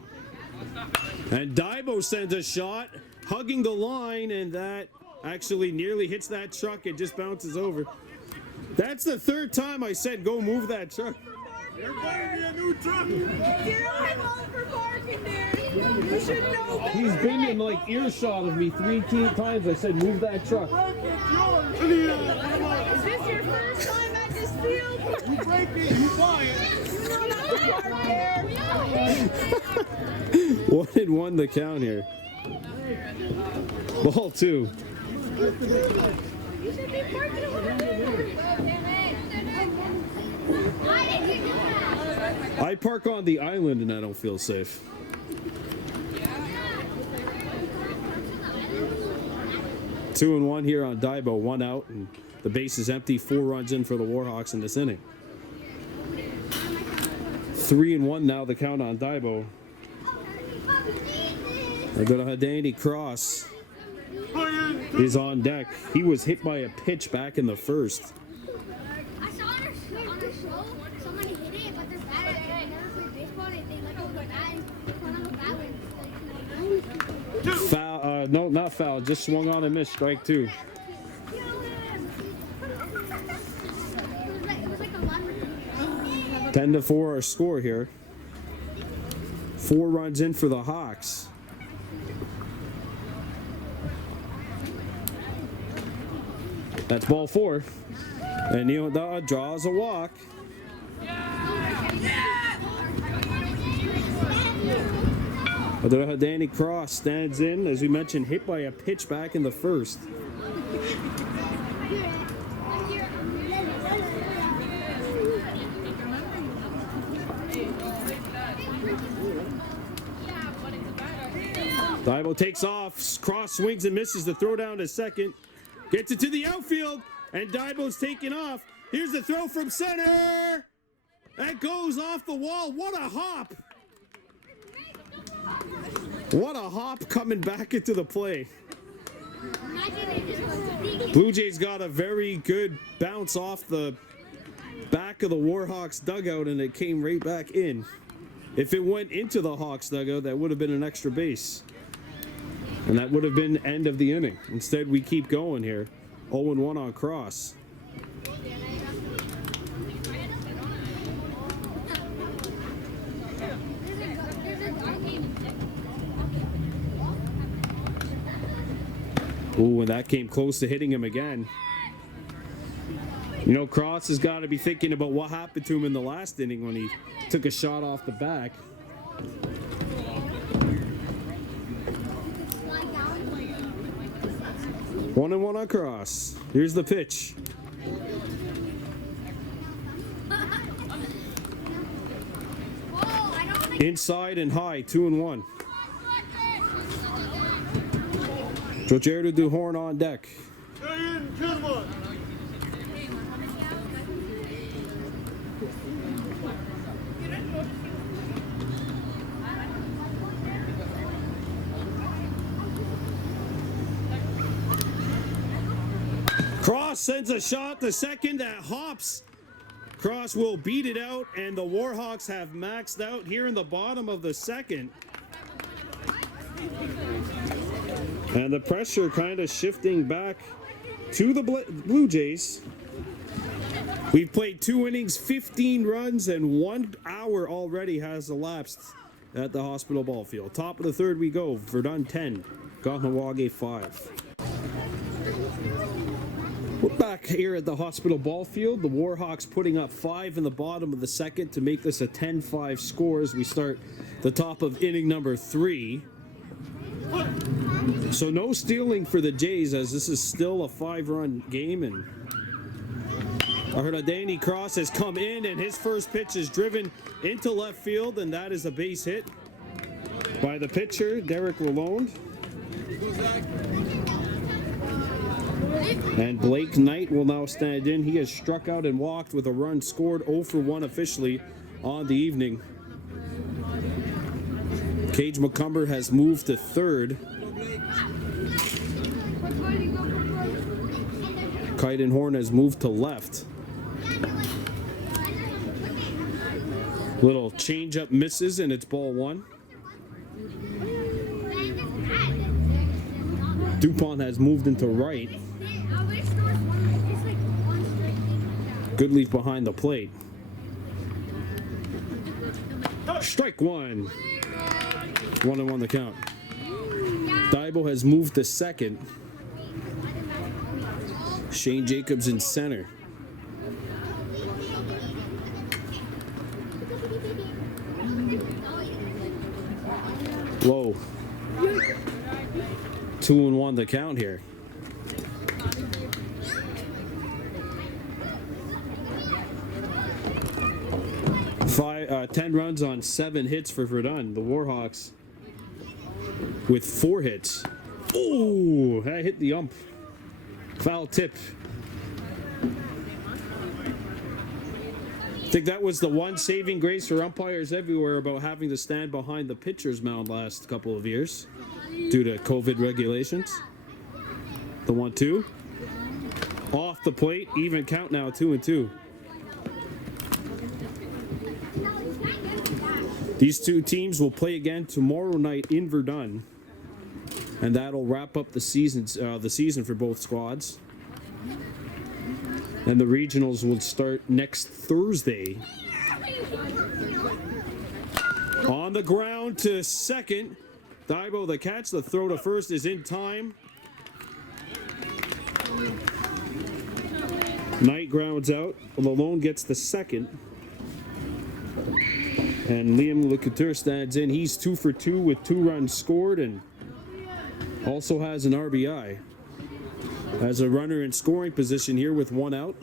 And Daibo sends a shot, hugging the line, and that actually nearly hits that truck. It just bounces over. That's the 3rd time I said go move that truck. You're buying me a new truck. You don't have all for parking there. You should know better. He's been in like earshot of me 3 times. I said move that truck. Is this your first time at this field? You break it, you buy it. You know not to park there. 1-1 the count here. Ball 2. You should be parking over there. I park on the island and I don't feel safe. Two and 1 here on Daibo, 1 out, and the base is empty. 4 runs in for the Warhawks in this inning. 3-1 now the count on Daibo. They go to Hadani. Cross is on deck. He was hit by a pitch back in the 1st. I saw on a show somebody hit it, but they're bad at it. They never play baseball. They like go with that and Foul, no, not foul. Just swung on and missed. Strike 2. It was like a lot of 10-4 our score here. 4 runs in for the Hawks. That's ball 4. And Neo draws a walk. Danny Cross stands in, as we mentioned, hit by a pitch back in the 1st. Daibo takes off, Cross swings and misses the throw down to second. Gets it to the outfield, and Daibo's taking off. Here's the throw from center. That goes off the wall. What a hop. What a hop coming back into the play. Blue Jays got a very good bounce off the back of the Warhawks dugout, and it came right back in. If it went into the Hawks dugout, that would have been an extra base. And that would have been end of the inning. Instead, we keep going here. 0-1 on Cross. Ooh, and that came close to hitting him again. You know, Cross has got to be thinking about what happened to him in the last inning when he took a shot off the back. One and one on Cross. Here's the pitch. Inside and high, 2-1. Jojerdo Duhorn on deck. Cross sends a shot. The second that hops. Cross will beat it out, and the Warhawks have maxed out here in the bottom of the second. And the pressure kind of shifting back to the Blue Jays. We've played 2 innings, 15 runs, and 1 hour already has elapsed at the Hospital Ball Field. Top of the third we go. Verdun 10, Kahnawake 5. We're back here at the Hospital Ball Field. The Warhawks putting up 5 in the bottom of the second to make this a 10-5 score as we start the top of inning number 3. So no stealing for the Jays as this is still a 5-run game. And I heard a Danny Cross has come in and his first pitch is driven into left field, and that is a base hit by the pitcher, Derek Lalonde. And Blake Knight will now stand in. He has struck out and walked with a run scored, 0 for 1 officially on the evening. Cage McCumber has moved to third. Kite Horn has moved to left. Little change-up misses, and it's ball 1. Dupont has moved into right. Good leaf behind the plate. Strike 1. 1-1 the count. Daibo has moved to second. Shane Jacobs in center. Low. 2-1 the count here. 10 runs on 7 hits for Verdun. The Warhawks with 4 hits. Oh, I hit the ump. Foul tip. I think that was the one saving grace for umpires everywhere about having to stand behind the pitcher's mound last couple of years due to COVID regulations. The 1-2. Off the plate, even count now, 2-2. These two teams will play again tomorrow night in Verdun, and that'll wrap up the season for both squads. And the regionals will start next Thursday. On the ground to second. Daibo the catch. The throw to first is in time. Knight grounds out. Lalonde gets the second. And Liam LeCouture stands in. He's 2 for 2 with 2 runs scored and also has an RBI. Has a runner in scoring position here with 1 out.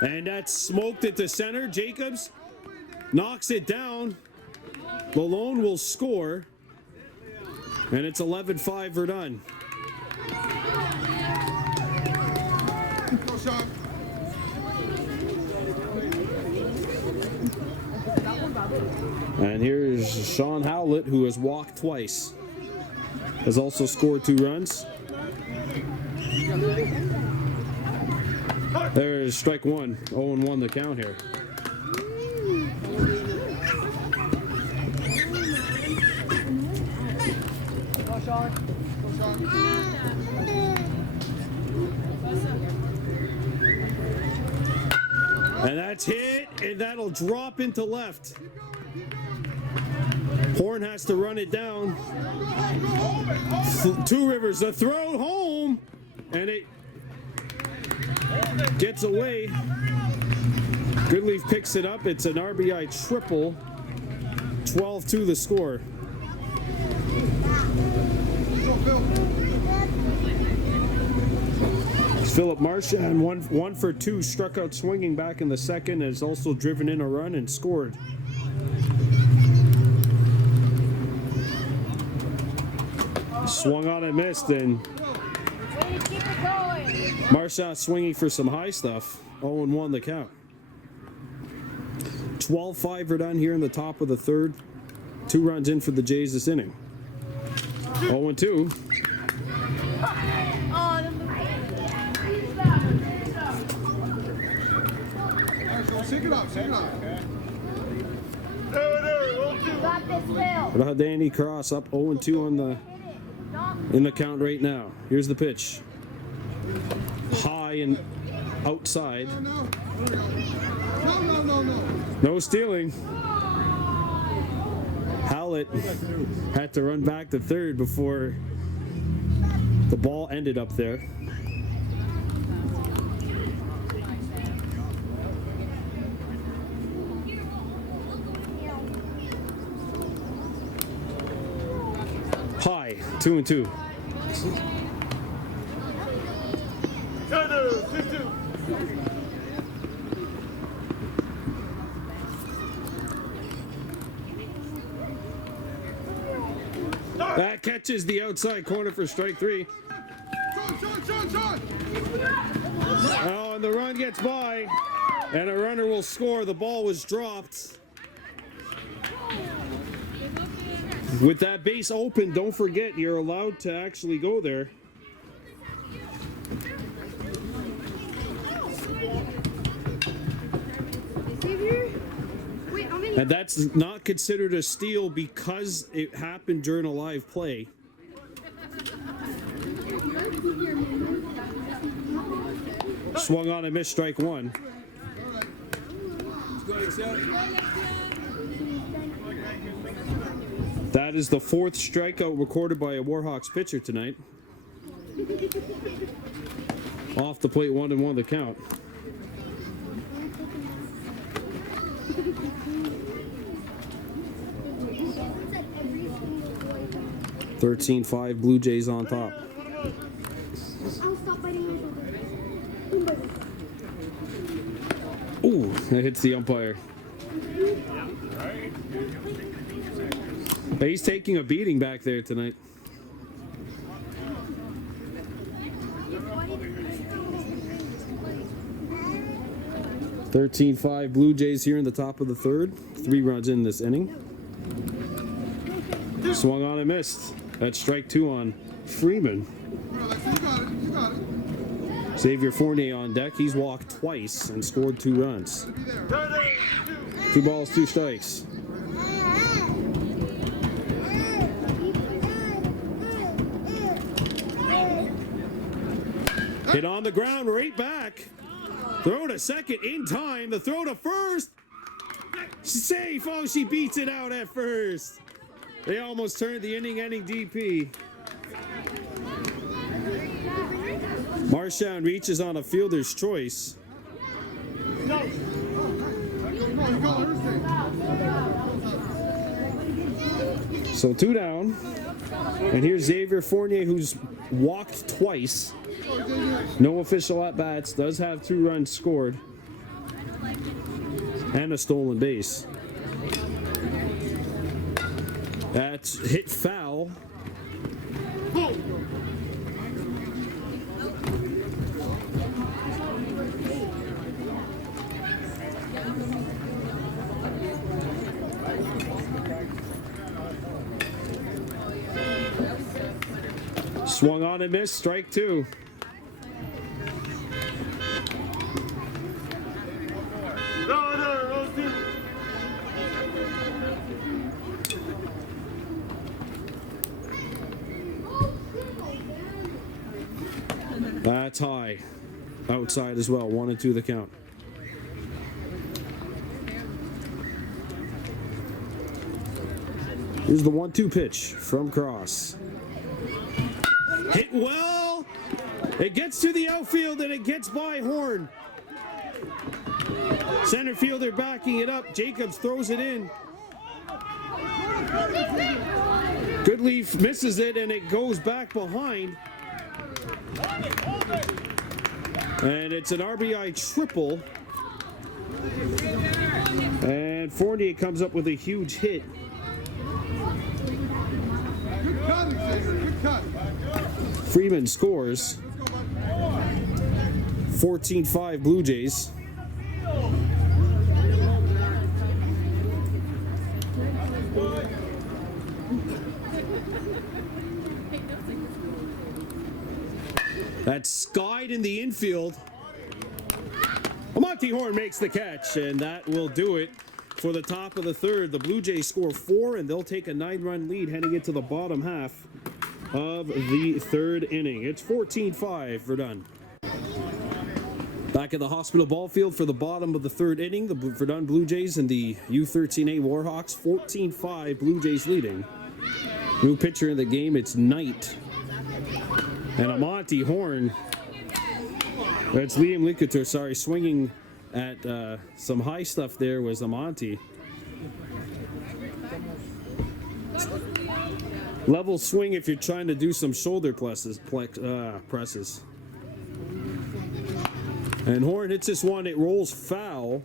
And that's smoked it to center. Jacobs knocks it down. Lalonde will score. And it's 11-5 Verdun. Go, Sean. And here's Sean Howlett, who has walked twice. Has also scored 2 runs. There's strike 1. 0-1 the count here. Go, Sean. Go, Sean. And that's hit, and that'll drop into left. Horn has to run it down. 2 Rivers, the throw home, and it gets away. Goodleaf picks it up. It's an RBI triple. 12-2 the score. Philip Marchand, 1 for 2, struck out swinging back in the second, and has also driven in a run and scored. Swung on and missed, and Marchand swinging for some high stuff. 0-1 the count. 12-5 Verdun here in the top of the third. 2 runs in for the Jays this inning. 0-2. Oh, Go, shake it up, shake it up. got this, Phil. What about Danny Cross up 0-2 on the in the count right now? Here's the pitch. High and outside. No. There we go. No. No stealing. Howlett had to run back to third before the ball ended up there. High, 2-2. That catches the outside corner for strike 3. Sean. Oh, and the run gets by, and a runner will score. The ball was dropped. With that base open, don't forget you're allowed to actually go there. And that's not considered a steal because it happened during a live play. Swung on and missed, strike 1. That is the 4th strikeout recorded by a Warhawks pitcher tonight. Off the plate, 1-1 the count. 13-5 Blue Jays on top. I'll stop biting my shoulder. Ooh, that hits the umpire. Hey, he's taking a beating back there tonight. (13-5) Blue Jays here in the top of the 3rd. 3 runs in this inning. Swung on and missed. That's strike 2 on Freeman. You got it. Xavier Fournier on deck. He's walked twice and scored 2 runs. 2 balls, 2 strikes. Hit on the ground, right back. Throw to second in time. The throw to first. Safe. Oh, she beats it out at first. They almost turned the inning-ending DP. Marchand reaches on a fielder's choice. So 2 down. And here's Xavier Fournier, who's walked twice. No official at-bats. Does have 2 runs scored. And a stolen base. That's hit foul. Swung on and missed, strike 2. That's high. Outside as well, 1-2 the count. Here's the 1-2 pitch from Cross. Hit well. It gets to the outfield and it gets by Horn. Center fielder backing it up. Jacobs throws it in. Goodleaf misses it and it goes back behind. And it's an RBI triple. And Fournier comes up with a huge hit. Good cut, Xavier. Good cut. Freeman scores. 14-5 Blue Jays. That's skied in the infield. Monty Horn makes the catch, and that will do it for the top of the third. The Blue Jays score 4, and they'll take a 9-run lead heading into the bottom half of the third inning. It's 14-5, Verdun. Back at the hospital ball field for the bottom of the third inning, the Verdun Blue Jays and the U13A Warhawks, 14-5, Blue Jays leading. New pitcher in the game, it's Knight. And a Monty Horn. That's Liam Licator, sorry, swinging at some high stuff there was Monty. Level swing if you're trying to do some shoulder presses. And Horn hits this one, it rolls foul.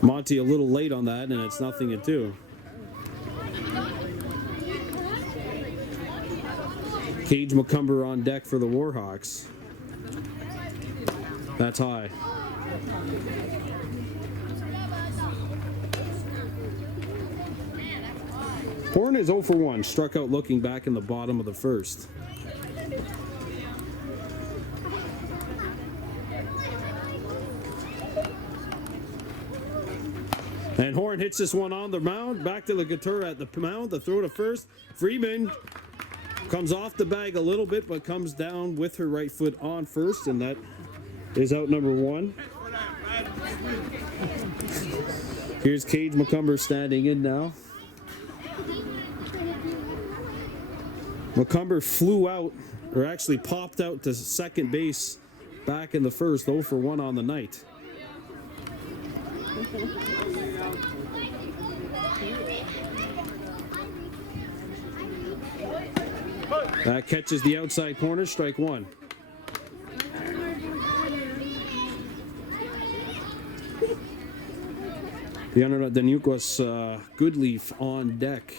Monty a little late on that, and it's 0-2. Cage McCumber on deck for the Warhawks. That's high. Horn is 0 for 1, struck out looking back in the bottom of the first. And Horn hits this one on the mound, back to the guitar at the mound, the throw to first. Freeman comes off the bag a little bit, but comes down with her right foot on first, and that is out number 1. Here's Cage McCumber standing in now. McCumber flew out, or actually popped out to second base back in the first, 0 for 1 on the night. That catches the outside corner, strike 1. The under Danukas Goodleaf on deck.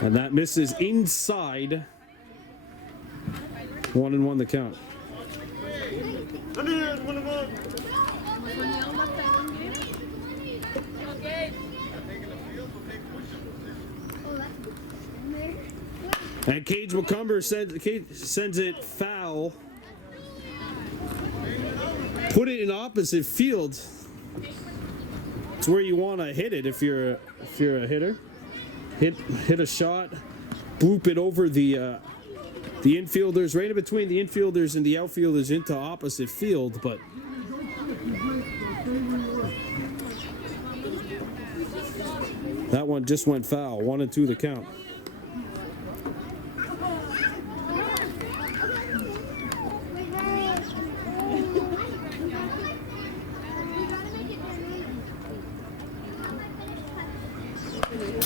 And that misses inside. 1-1 the count. And Cage McCumber sends it foul. Put it in opposite field. It's where you want to hit it if you're a hitter. Hit a shot, bloop it over the infielders, right in between the infielders and the outfielders into opposite field, but that one just went foul. 1-2 the count.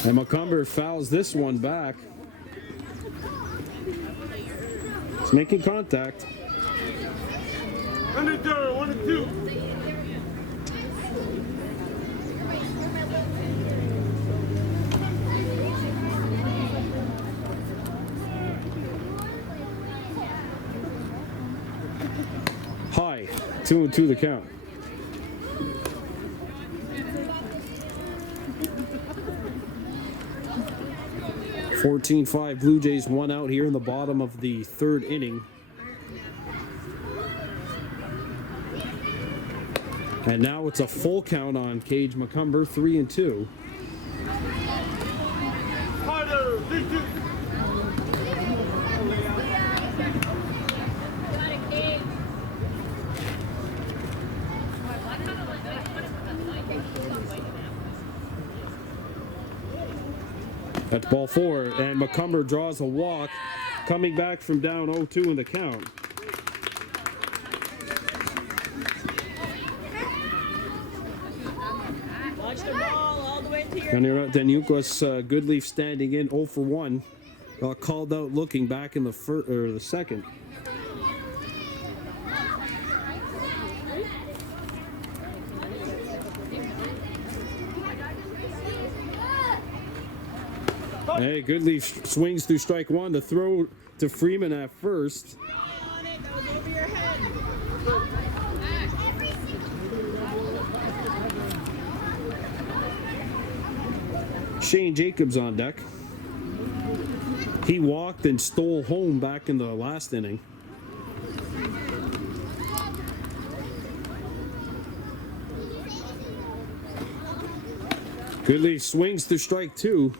And McCumber fouls this one back. It's making contact. 1-2. High. 2-2 the count. (14-5) Blue Jays, 1 out here in the bottom of the third inning. And now it's a full count on Cage McCumber, 3-2. That's ball 4, and McCumber draws a walk, coming back from down 0-2 in the count. Watch the ball all the way to your... And Danukas Goodleaf standing in 0 for 1, called out looking back in the second. Hey, Goodleaf swings through strike 1. The throw to Freeman at first. On it, that was over your head. Shane Jacobs on deck. He walked and stole home back in the last inning. Goodley swings to strike 2.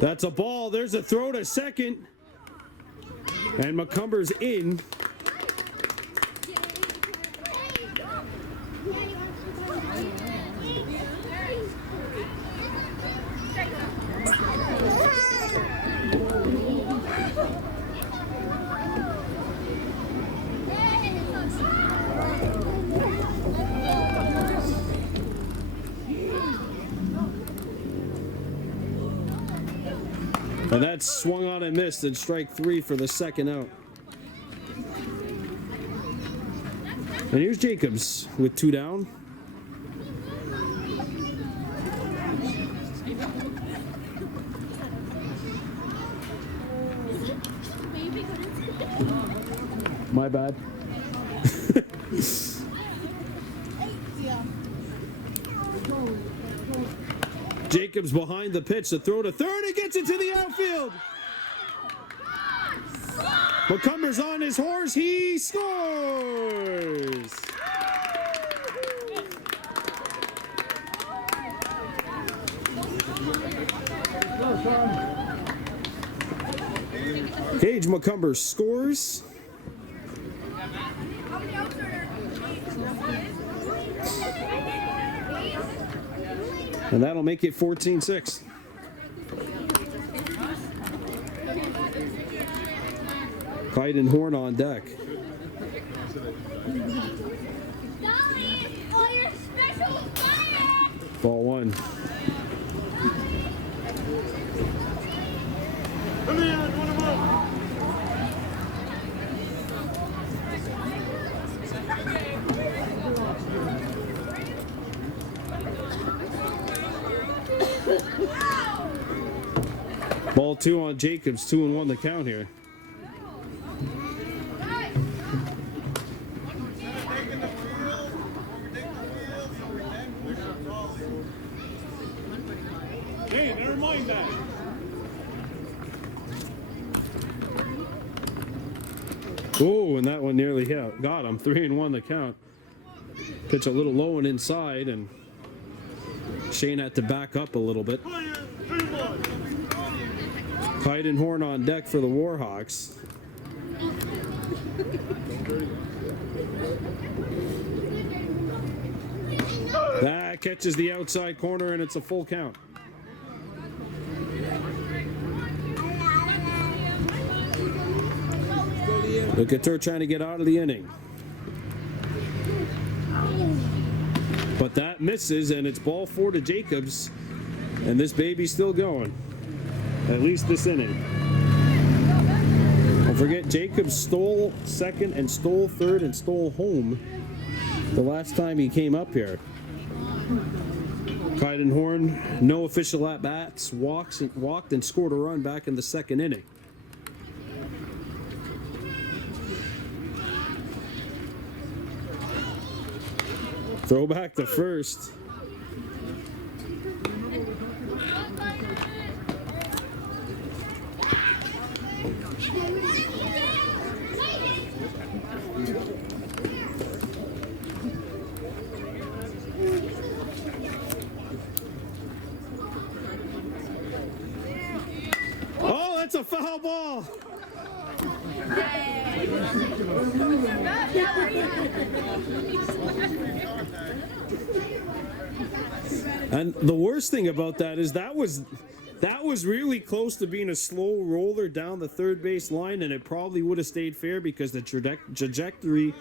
That's a ball. There's a throw to second. And McCumber's in. And that's swung on and missed, and strike 3 for the second out. And here's Jacobs with 2 down. My bad. Jacobs behind the pitch, the throw to third, he gets it to the outfield. McCumber's on his horse, he scores. Gage McCumber scores. And that'll make it 14-6. Kaiden Horn on deck. Ball 1. Ball 2 on Jacobs, 2-1 the count here. Hey, never mind that. Oh, and that one nearly hit. Got him. 3-1 the count. Pitch a little low and inside, and Shane had to back up a little bit. Kaiden Horn on deck for the Warhawks. That catches the outside corner, and it's a full count. Look at her trying to get out of the inning. But that misses, and it's ball 4 to Jacobs, and this baby's still going. At least this inning. Don't forget, Jacobs stole second and stole third and stole home the last time he came up here. Kaiden Horn, no official at-bats, walked and scored a run back in the second inning. Throw back to first. Oh, that's a foul ball. And the worst thing about that is that was really close to being a slow roller down the third base line, and it probably would have stayed fair because the trajectory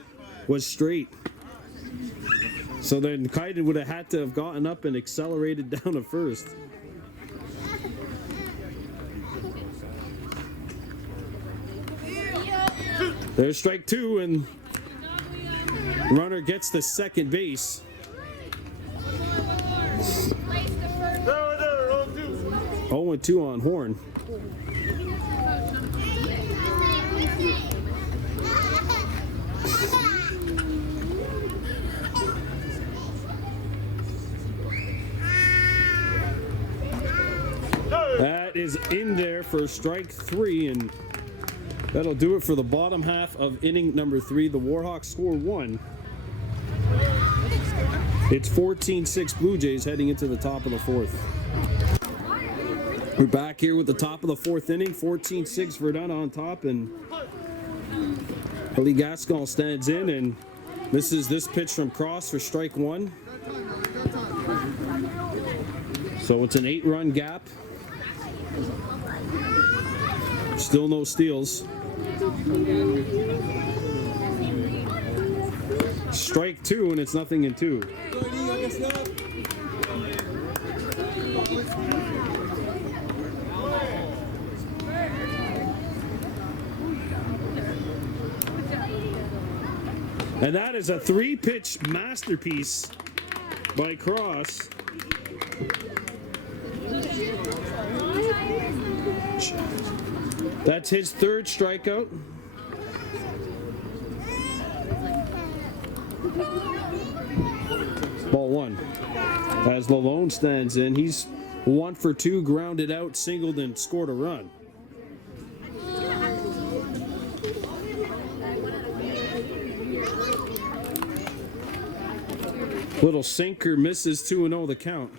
was straight. So then Kaiden would have had to have gotten up and accelerated down to first. There's strike 2, and runner gets to second base. 2-2 on horn. That is in there for strike 3, and that'll do it for the bottom half of inning number 3. The Warhawks score 1. It's 14-6 Blue Jays heading into the top of the 4th. We're back here with the top of the 4th inning. 14-6 Verdun on top, and Ali Gascon stands in, and this is this pitch from Cross for strike 1. So it's an 8-run gap. Still no steals. Strike 2, and it's 0-2. And that is a 3-pitch masterpiece by Cross. That's his 3rd strikeout. Ball 1. As Lalone stands in, he's 1 for 2, grounded out, singled, and scored a run. Little sinker misses 2-0 the count.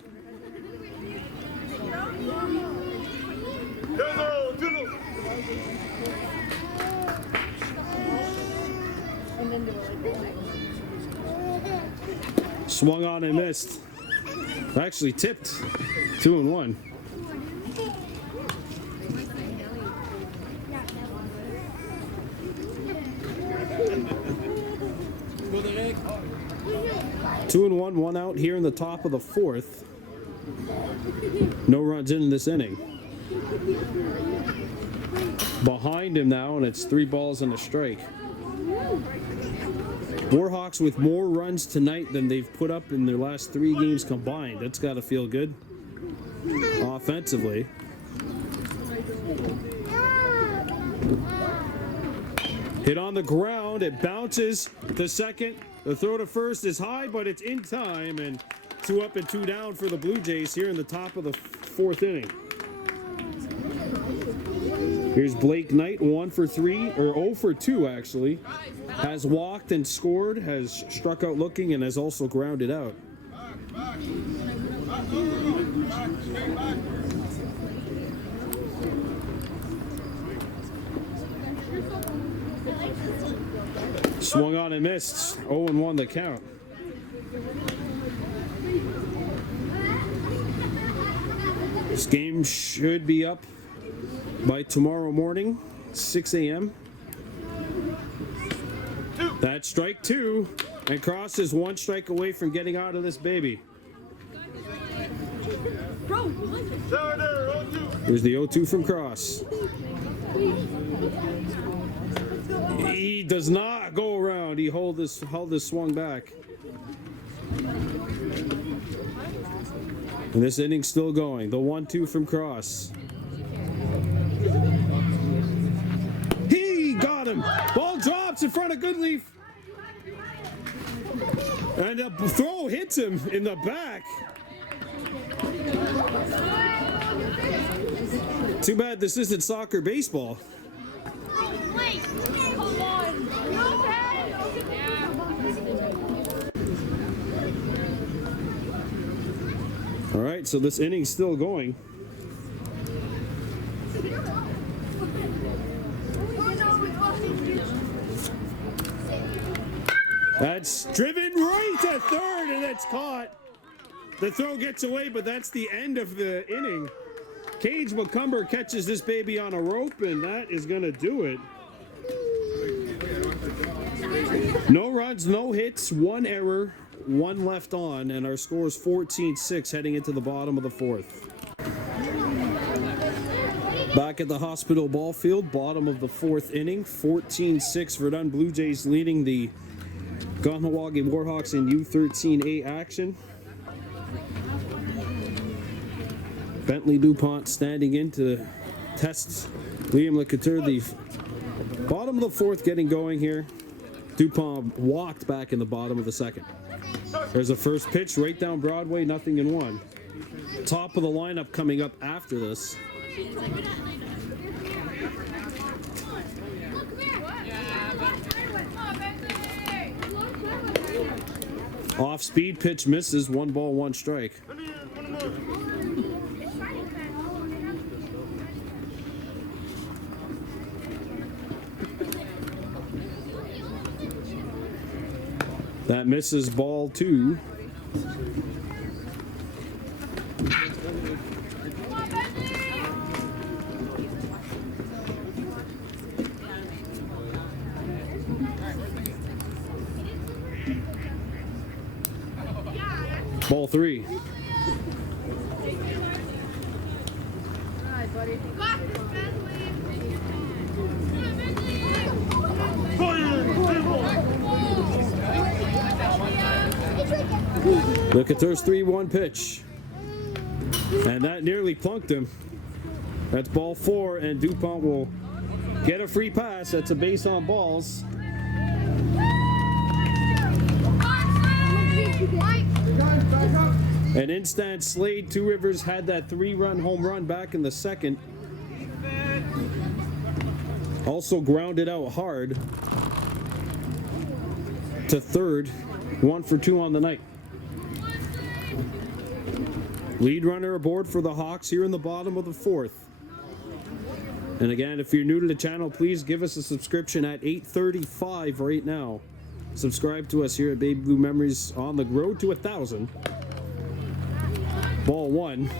Swung on and missed. Actually tipped. 2-1. Two and one out here in the top of the 4th. No runs in this inning. Behind him now, and it's 3 balls and a strike. Warhawks with more runs tonight than they've put up in their last 3 games combined. That's got to feel good offensively. Hit on the ground. It bounces to second. The throw to first is high, but it's in time. And 2 up and 2 down for the Blue Jays here in the top of the 4th inning. Here's Blake Knight, 1 for 3, or 0 for 2 actually. Has walked and scored, has struck out looking, and has also grounded out. Swung on and missed. 0-1 the count. This game should be up by tomorrow morning, 6 a.m. That's strike 2, and Cross is 1 strike away from getting out of this baby. Here's the 0-2 from Cross. He does not go around. He held this swung back. And this inning's still going. The 1-2 from Cross. He got him. Ball drops in front of Goodleaf. And the throw hits him in the back. Too bad this isn't soccer baseball. All right, so this inning's still going. That's driven right to third, and it's caught. The throw gets away, but that's the end of the inning. Cage McCumber catches this baby on a rope, and that is going to do it. No runs, no hits, 1 error, 1 left on, and our score is 14-6 heading into the bottom of the 4th. Back at the Hospital Ball Field, bottom of the 4th inning, 14-6 Verdun Blue Jays leading the Kahnawake Warhawks in U13A action. Bentley DuPont standing in to test Liam LeCouture. The bottom of the fourth getting going here. DuPont walked back in the bottom of the second. There's a first pitch right down Broadway, 0-1. Top of the lineup coming up after this. Off speed pitch misses, 1 ball, 1 strike. That misses, ball 2. Ball 3. LeCouture's 3-1 pitch. And that nearly plunked him. That's ball 4, and DuPont will get a free pass. That's a base on balls. An instant Slade. Two Rivers had that 3-run home run back in the second. Also grounded out hard to third. 1 for 2 on the night. Lead runner aboard for the Hawks here in the bottom of the fourth. And again, if you're new to the channel, please give us a subscription at $8.35 right now. Subscribe to us here at Baby Blue Memories on the road to 1,000. Ball 1.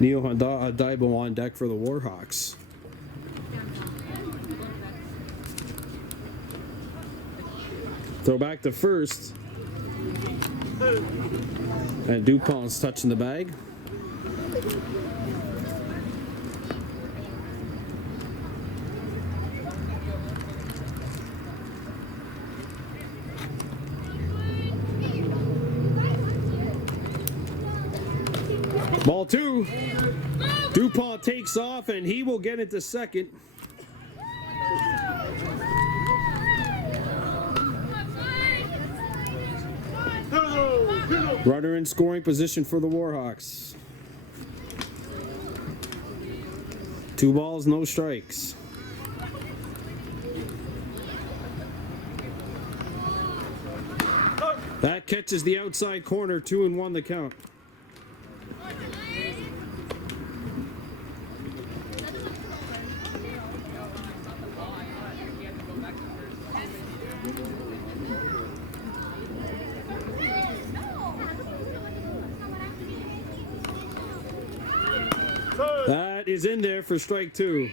Neo Daibo on deck for the Warhawks. Throw back to first. And DuPont's touching the bag. Ball 2. DuPont takes off and he will get into second. Runner in scoring position for the Warhawks. 2 balls, no strikes. That catches the outside corner, 2-1 the count. That is in there for strike 2.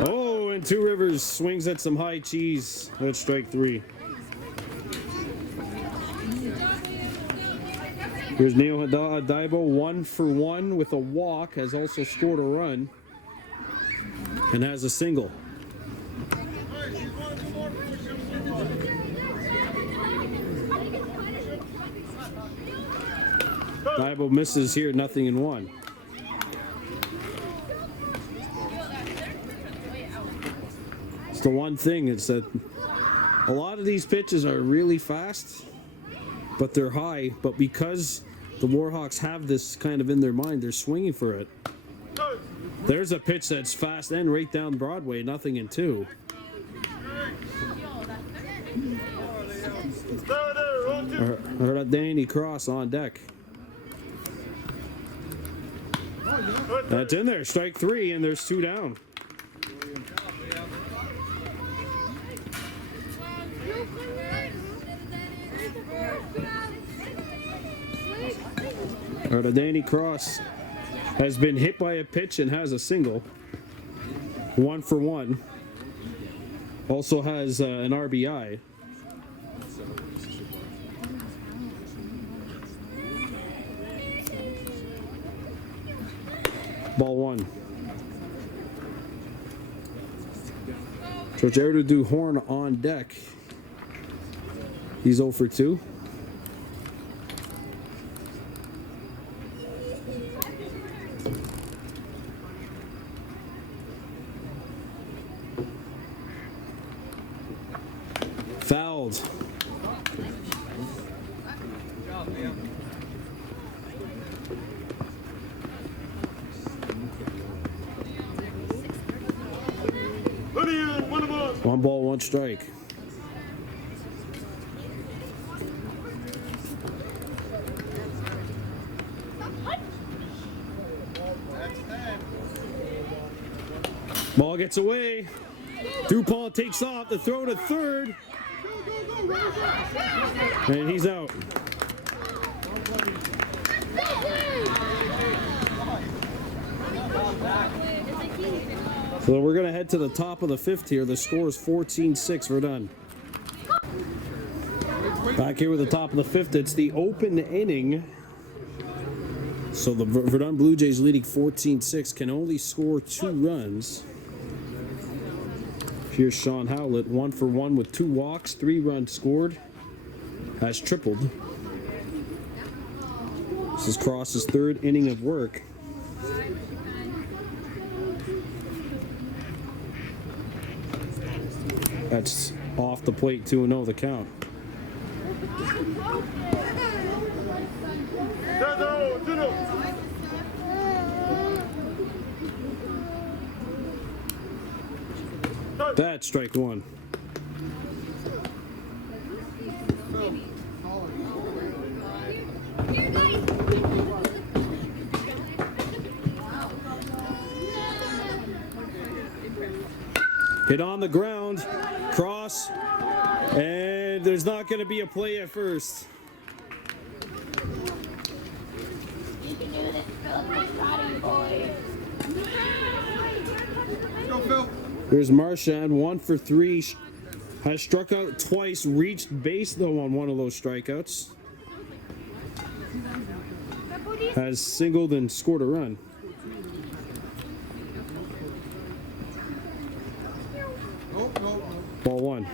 Oh, and Two Rivers swings at some high cheese. That's strike 3. Here's Neo Daibo, 1 for 1 with a walk, has also scored a run and has a single. Daibo misses here, 0-1. It's the one thing, it's that a lot of these pitches are really fast, but they're high, but because the Warhawks have this kind of in their mind, they're swinging for it. There's a pitch that's fast and right down Broadway, 0-2. Or Danny Cross on deck. That's in there, strike 3, and there's 2 down. Danny Cross has been hit by a pitch and has a single. 1 for 1. Also has an RBI. Ball 1. George do Horn on deck. He's 0 for 2. Fouled. One ball, one strike. Ball gets away. Dupont takes off. The throw to third. And he's out. So we're going to head to the top of the fifth here. The score is 14-6. Verdun. Back here with the top of the fifth. It's the open inning. So the Verdun Blue Jays leading 14-6 can only score 2 runs. Here's Sean Howlett, 1 for 1 with 2 walks, 3 runs scored. Has tripled. This is Cross's 3rd inning of work. That's off the plate, 2-0 the count. That's strike 1. Hit on the ground, cross, and there's not going to be a play at first. You can do this, Phil. I'm proud of you, boys. Go, Phil. Here's Marchand, 1 for 3. Has struck out twice, reached base though on one of those strikeouts. Has singled and scored a run. Ball 1.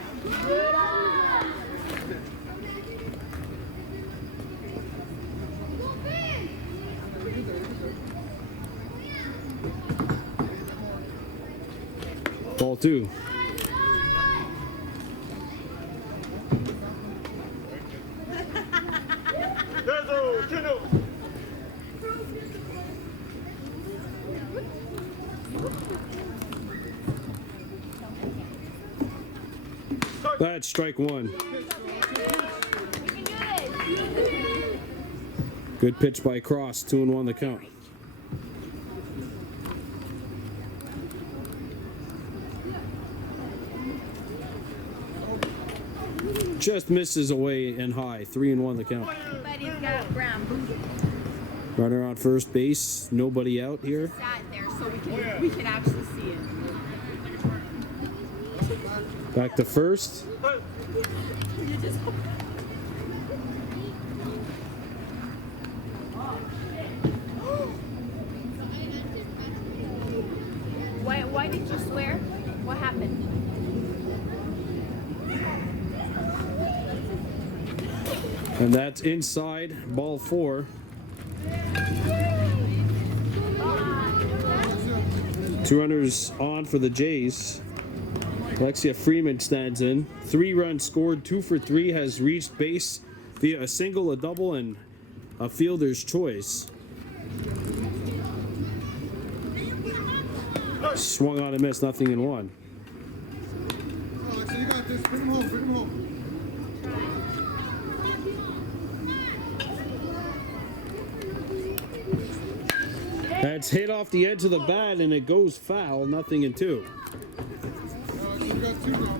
Ball 2. That's strike 1. Good pitch by Cross, 2-1 the count. Just misses away and high, 3-1 the count. But he's got brown boots. Runner on first base, nobody out here. Sat there so we can actually see it. Back to first. Why did you swear? What happened? And that's inside, ball 4. Two runners on for the Jays. Alexia Freeman stands in. 3 runs scored, 2 for 3, has reached base via a single, a double, and a fielder's choice. Swung on and missed, nothing in 1. Alex, you got this. Bring him home. Bring him home. That's hit off the edge of the bat and it goes foul, nothing in 2. Alex, you got 2 now.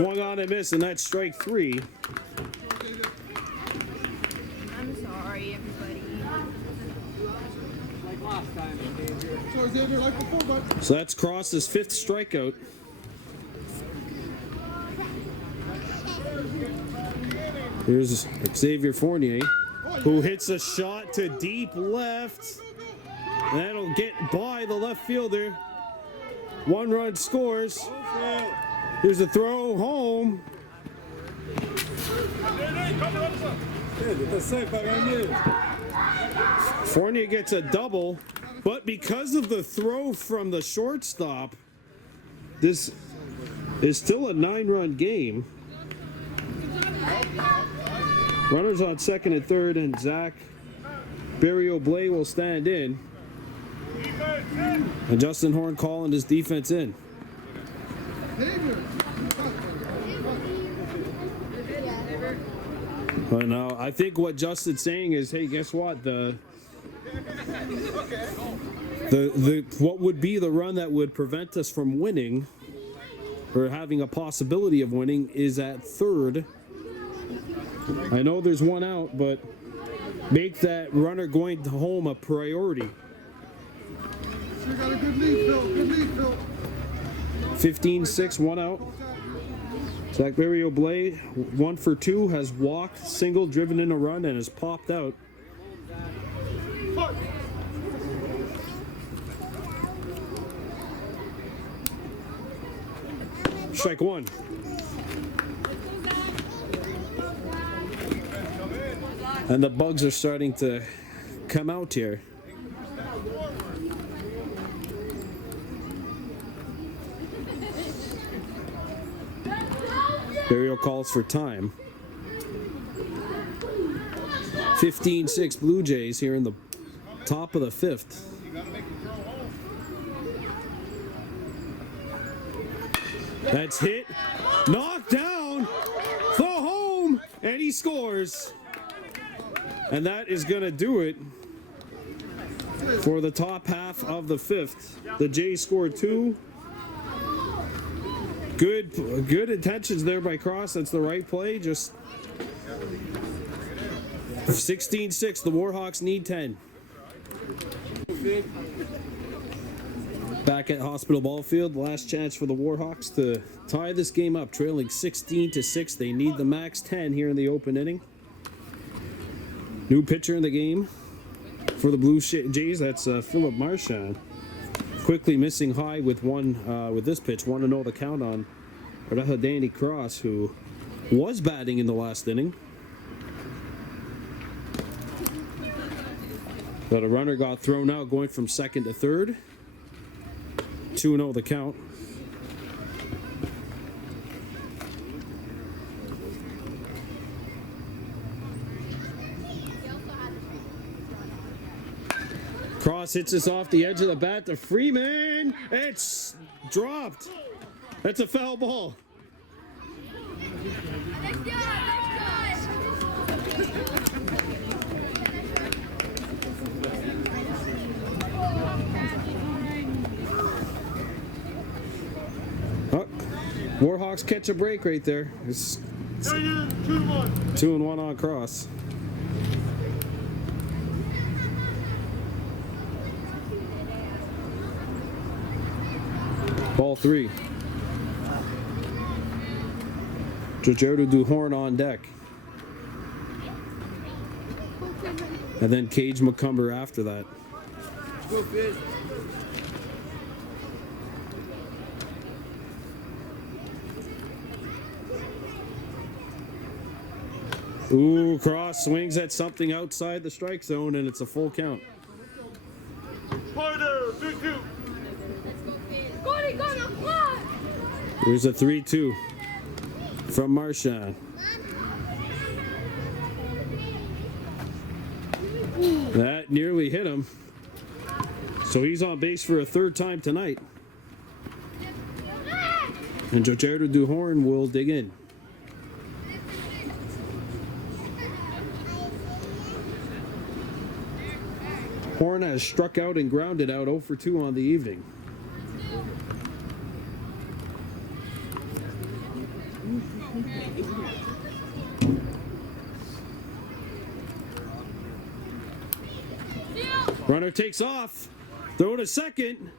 Swung on and missed, and that's strike 3. I'm sorry, everybody. Like last time, Xavier. Sorry, Xavier, like before, bud. So that's Cross's 5th strikeout. Here's Xavier Fournier, who hits a shot to deep left. That'll get by the left fielder. 1 run scores. Here's a throw home. Fournier gets a double, but because of the throw from the shortstop, this is still a 9-run game. Runners on second and third, and Zach Barrio-Blay will stand in. And Justin Horn calling his defense in. But now I think what Justin's saying is, hey, guess what? The what would be the run that would prevent us from winning or having a possibility of winning is at third. I know there's 1 out, but make that runner going to home a priority. Sure got a good lead, Phil. Good lead, Phil. 15-6, 1 out. Zach Barrio-Blay, 1 for 2, has walked, single, driven in a run, and has popped out. Strike 1. And the bugs are starting to come out here. Barrio calls for time. 15-6 Blue Jays here in the top of the 5th. That's hit, knocked down, throw home, and he scores. And that is going to do it for the top half of the 5th. The Jays scored 2. Good intentions there by Cross. That's the right play. Just 16-6. The Warhawks need 10. Back at Hospital Ballfield, last chance for the Warhawks to tie this game up, trailing 16-6. They need the max 10 here in the open inning. New pitcher in the game for the Blue Jays. That's Philip Marchand. Quickly missing high with with this pitch. 1-0 the count on Danny Cross, who was batting in the last inning. But a runner got thrown out going from second to third. 2-0 the count. Cross hits us off the edge of the bat to Freeman. It's dropped. That's a foul ball. Oh, Warhawks catch a break right there. It's 2-1 on Cross. Ball 3. Gerardo Duhorn on deck. And then Cage McCumber after that. Ooh, Cross swings at something outside the strike zone, and it's a full count. Here's a 3-2 from Marchand. That nearly hit him. So he's on base for a 3rd time tonight. And Gerardo Duhorn will dig in. Horn has struck out and grounded out 0 for 2 on the evening. Runner takes off. Throw to second.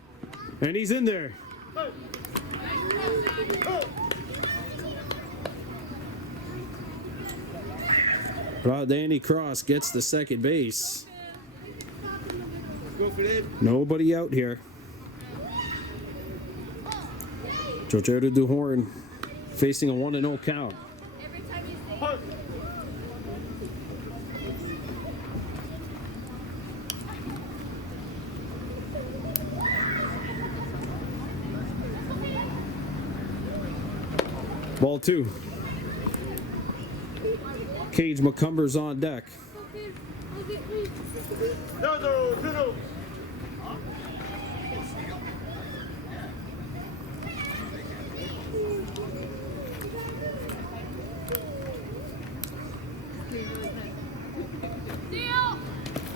And he's in there. Danny Cross gets the second base. Go for it. Nobody out here. Georgette DeHorn facing a 1-0 count. Ball 2. Cage McCumber's on deck.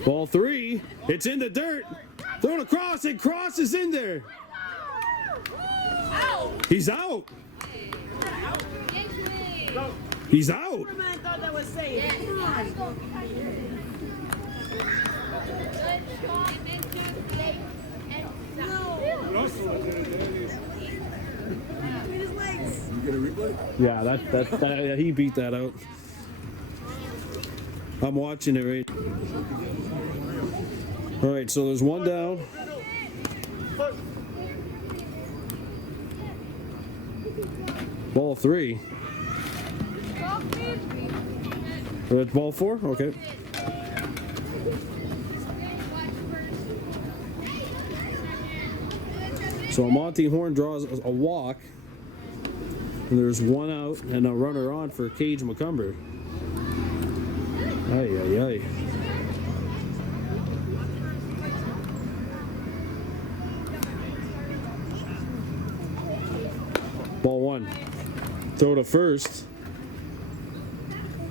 Ball 3. It's in the dirt. Thrown across and Cross is in there. He's out. He's out. I thought that was safe. Come on. His legs. You get a replay? Yeah, that he beat that out. I'm watching it right. All right, so there's one down. Ball 3. It's ball 4? Okay. So Monty Horn draws a walk. And there's one out and a runner on for Cage McCumber. Ay, ay, ay. Ball 1. Throw to first.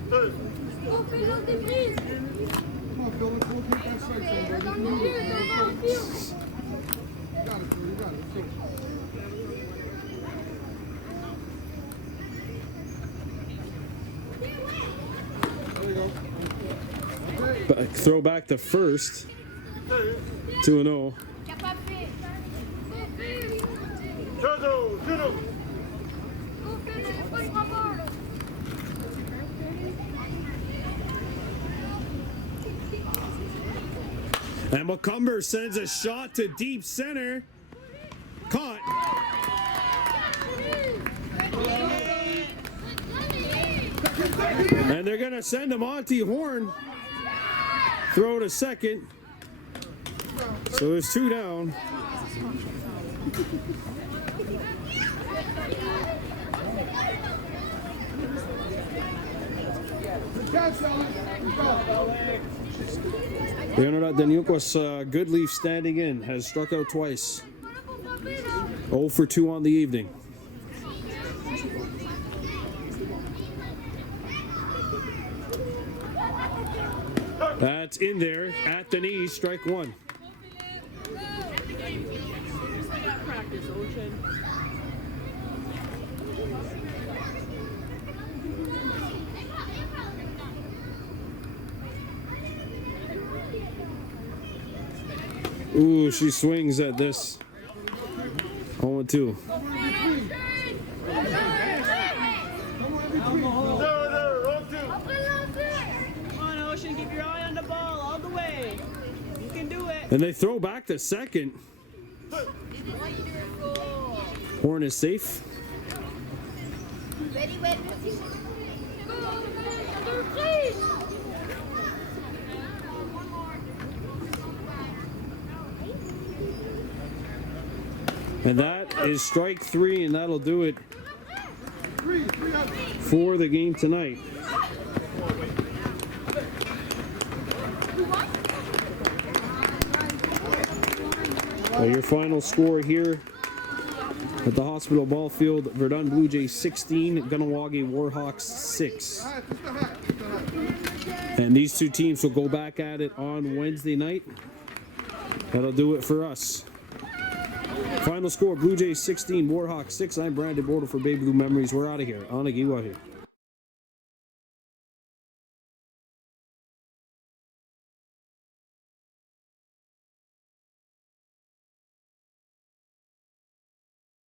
Come on, Phil. Let's go take that strike zone, brother. Got it, Phil. You got it. Let's go. There you go. Throw back to first. 2-0. And McCumber sends a shot to deep center. Caught. And they're going to send to Monty Horn. Throw to second. So there's 2 down. Leonard Daniukos, good leaf standing in, has struck out twice. 0 for 2 on the evening. That's in there at the knee, strike 1. Ooh, she swings at this. 0-2. Keep your eye on the ball all the way. You can do it. And they throw back to second. Horn is safe. Ready, ready. And that is strike 3, and that'll do it for the game tonight. Your final score here at the Hospital Ball Field: Verdun Blue Jays 16, Kahnawake Warhawks 6. And these 2 teams will go back at it on Wednesday night. That'll do it for us. Final score: Blue Jays 16, Warhawks 6. I'm Brandon Bordeaux for Baby Blue Memories. We're out of here. Anagiwahi.